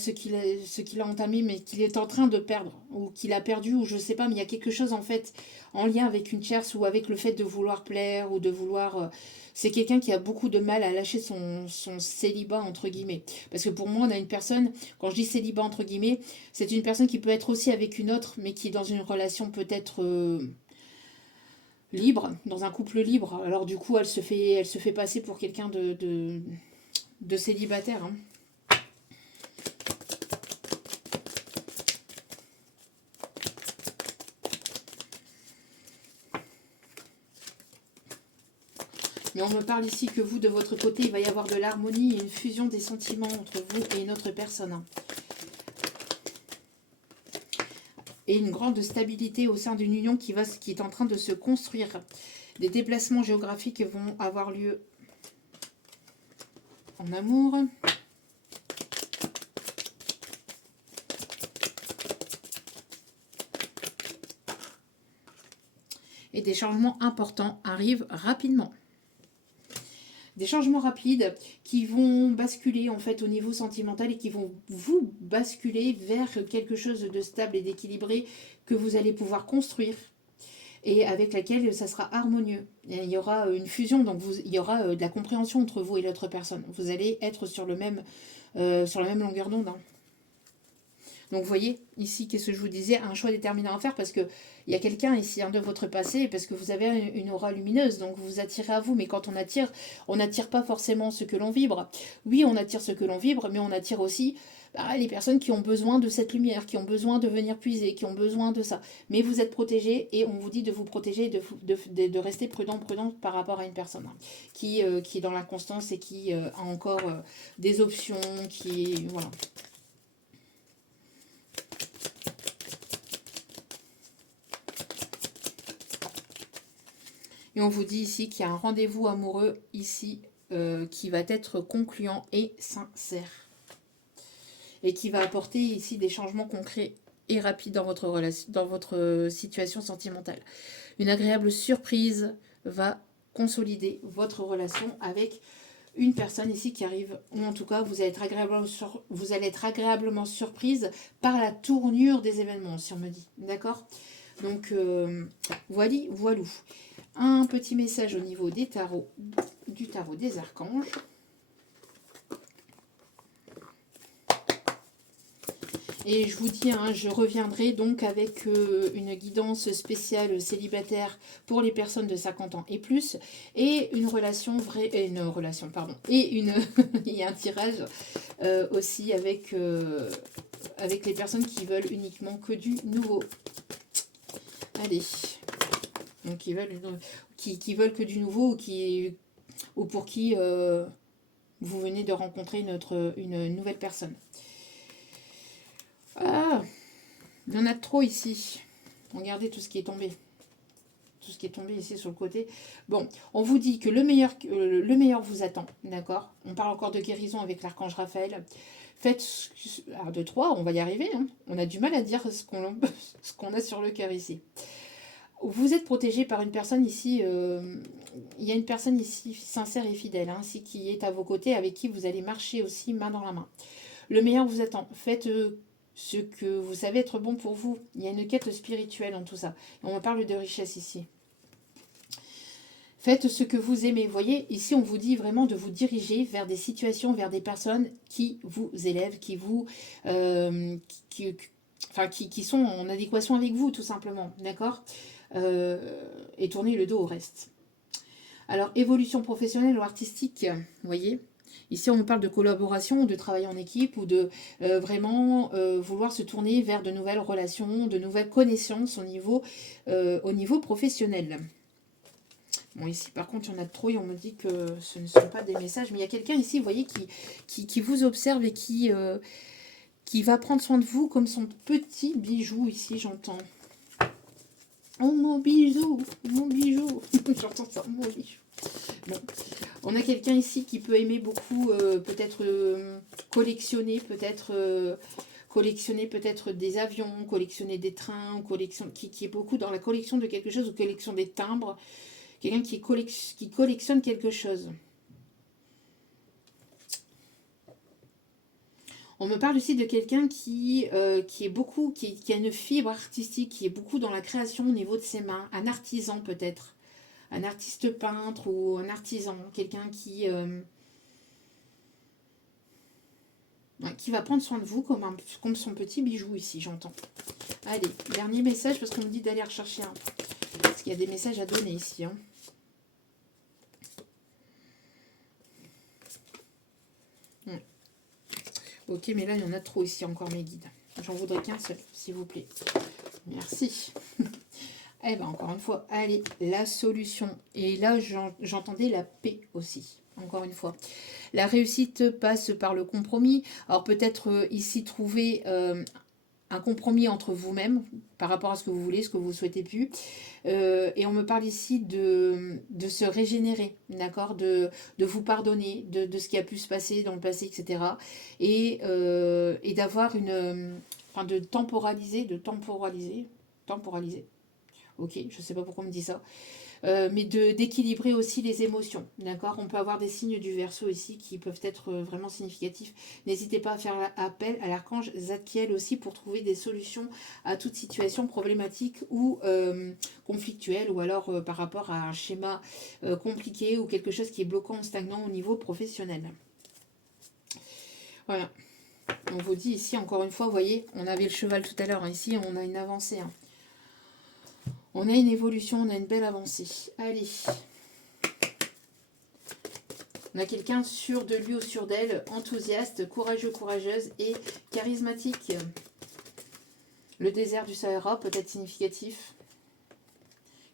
entamé, mais qu'il est en train de perdre, ou qu'il a perdu, ou je sais pas, mais il y a quelque chose en fait en lien avec une tierce, ou avec le fait de vouloir plaire, ou de vouloir... c'est quelqu'un qui a beaucoup de mal à lâcher son célibat, entre guillemets. Parce que pour moi, on a une personne, quand je dis célibat, entre guillemets, c'est une personne qui peut être aussi avec une autre, mais qui est dans une relation peut-être... libre, dans un couple libre. Alors du coup, elle se fait passer pour quelqu'un de célibataire, hein. Mais on me parle ici que vous, de votre côté, il va y avoir de l'harmonie et une fusion des sentiments entre vous et une autre personne. Et une grande stabilité au sein d'une union qui est en train de se construire. Des déplacements géographiques vont avoir lieu en amour. Et des changements importants arrivent rapidement. Des changements rapides qui vont basculer en fait au niveau sentimental et qui vont vous basculer vers quelque chose de stable et d'équilibré que vous allez pouvoir construire et avec laquelle ça sera harmonieux. Et il y aura une fusion, donc il y aura de la compréhension entre vous et l'autre personne. Vous allez être sur la même longueur d'onde, hein. Donc vous voyez, ici, qu'est-ce que je vous disais, un choix déterminant à faire parce qu'il y a quelqu'un ici de votre passé, parce que vous avez une aura lumineuse, donc vous attirez à vous, mais quand on n'attire pas forcément ce que l'on vibre. Oui, on attire ce que l'on vibre, mais on attire aussi les personnes qui ont besoin de cette lumière, qui ont besoin de venir puiser, qui ont besoin de ça. Mais vous êtes protégé et on vous dit de vous protéger, de rester prudent par rapport à une personne, hein, qui est dans l'inconstance et qui a encore des options, voilà. Et on vous dit ici qu'il y a un rendez-vous amoureux ici qui va être concluant et sincère. Et qui va apporter ici des changements concrets et rapides dans votre situation sentimentale. Une agréable surprise va consolider votre relation avec une personne ici qui arrive, ou en tout cas vous allez être agréablement surprise par la tournure des événements, si on me dit. D'accord? Donc, voilou. Un petit message au niveau du tarot des archanges. Et je vous dis, hein, je reviendrai donc avec une guidance spéciale célibataire pour les personnes de 50 ans et plus, et une relation vraie, et un tirage aussi avec les personnes qui veulent uniquement que du nouveau. Allez. Donc qui veulent que du nouveau ou pour qui vous venez de rencontrer une nouvelle personne. Ah, il y en a trop ici. Regardez tout ce qui est tombé. Tout ce qui est tombé ici sur le côté. Bon, on vous dit que le meilleur vous attend, d'accord? On parle encore de guérison avec l'archange Raphaël. Faites, alors de 3, on va y arriver, hein. On a du mal à dire ce qu'on a sur le cœur ici. Vous êtes protégé par une personne ici, il y a une personne ici sincère et fidèle, hein, ici, qui est à vos côtés, avec qui vous allez marcher aussi main dans la main. Le meilleur vous attend. Faites ce que vous savez être bon pour vous. Il y a une quête spirituelle dans tout ça. Et on me parle de richesse ici. Faites ce que vous aimez. Vous voyez, ici, on vous dit vraiment de vous diriger vers des situations, vers des personnes qui vous élèvent, qui vous... qui, enfin, qui sont en adéquation avec vous, tout simplement. D'accord et tournez le dos au reste. Alors, évolution professionnelle ou artistique, vous voyez. Ici, on nous parle de collaboration, de travail en équipe ou de vraiment vouloir se tourner vers de nouvelles relations, de nouvelles connaissances au niveau professionnel. Bon, ici, par contre, il y en a trop et on me dit que ce ne sont pas des messages. Mais il y a quelqu'un ici, vous voyez, qui vous observe et qui va prendre soin de vous comme son petit bijou. Ici, j'entends. Oh, mon bijou, mon bijou. J'entends ça, mon bijou. Bon. On a quelqu'un ici qui peut aimer beaucoup, peut-être collectionner, collectionner peut-être des avions, collectionner des trains, qui est beaucoup dans la collection de quelque chose ou collection des timbres. Quelqu'un qui collectionne quelque chose. On me parle aussi de quelqu'un qui est beaucoup, qui a une fibre artistique, qui est beaucoup dans la création au niveau de ses mains. Un artisan peut-être. Un artiste peintre ou un artisan. Quelqu'un qui va prendre soin de vous comme son petit bijou ici, j'entends. Allez, dernier message parce qu'on me dit d'aller rechercher un. Parce qu'il y a des messages à donner ici. Hein. Ok, mais là, il y en a trop ici encore, mes guides. J'en voudrais qu'un seul, s'il vous plaît. Merci. Eh bien, encore une fois, allez, la solution. Et là, j'entendais la paix aussi, encore une fois. La réussite passe par le compromis. Alors, peut-être ici, trouver un compromis entre vous-même par rapport à ce que vous voulez, ce que vous souhaitez plus. Et on me parle ici de se régénérer, d'accord, de vous pardonner de ce qui a pu se passer dans le passé, etc. Et d'avoir enfin, de temporaliser. Ok, je ne sais pas pourquoi on me dit ça. Mais d'équilibrer aussi les émotions, d'accord. On peut avoir des signes du Verseau ici qui peuvent être vraiment significatifs. N'hésitez pas à faire appel à l'archange Zadkiel aussi pour trouver des solutions à toute situation problématique ou conflictuelle, ou alors par rapport à un schéma compliqué ou quelque chose qui est bloquant ou stagnant au niveau professionnel. Voilà. On vous dit ici, encore une fois, vous voyez, on avait le cheval tout à l'heure, ici on a une avancée. Hein. On a une évolution, on a une belle avancée. Allez. On a quelqu'un sûr de lui ou sûr d'elle, enthousiaste, courageux, courageuse et charismatique. Le désert du Sahara, peut-être significatif.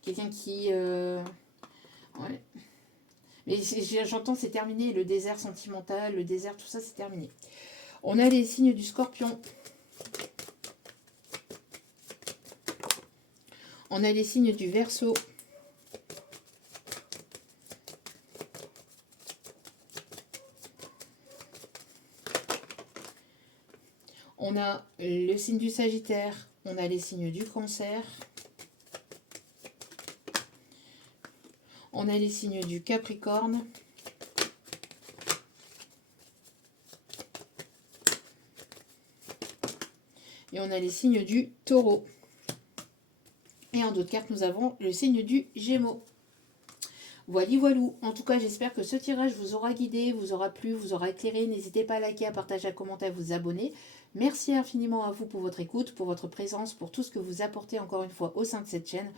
Quelqu'un qui... Ouais. Mais j'entends, c'est terminé. Le désert sentimental, le désert, tout ça, c'est terminé. On a les signes du Scorpion. On a les signes du Verseau. On a le signe du Sagittaire. On a les signes du Cancer. On a les signes du Capricorne. Et on a les signes du Taureau. Et en d'autres cartes, nous avons le signe du Gémeaux. Voilà, voilou. En tout cas, j'espère que ce tirage vous aura guidé, vous aura plu, vous aura éclairé. N'hésitez pas à liker, à partager, à commenter, à vous abonner. Merci infiniment à vous pour votre écoute, pour votre présence, pour tout ce que vous apportez encore une fois au sein de cette chaîne.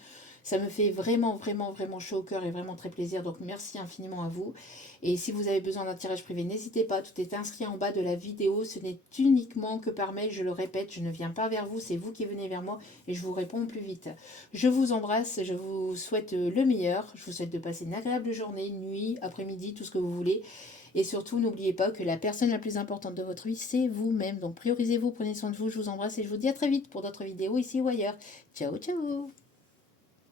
Ça me fait vraiment, vraiment, vraiment chaud au cœur et vraiment très plaisir. Donc, merci infiniment à vous. Et si vous avez besoin d'un tirage privé, n'hésitez pas. Tout est inscrit en bas de la vidéo. Ce n'est uniquement que par mail. Je le répète, je ne viens pas vers vous. C'est vous qui venez vers moi et je vous réponds au plus vite. Je vous embrasse. Je vous souhaite le meilleur. Je vous souhaite de passer une agréable journée, nuit, après-midi, tout ce que vous voulez. Et surtout, n'oubliez pas que la personne la plus importante de votre vie, c'est vous-même. Donc, priorisez-vous, prenez soin de vous. Je vous embrasse et je vous dis à très vite pour d'autres vidéos ici ou ailleurs. Ciao, ciao!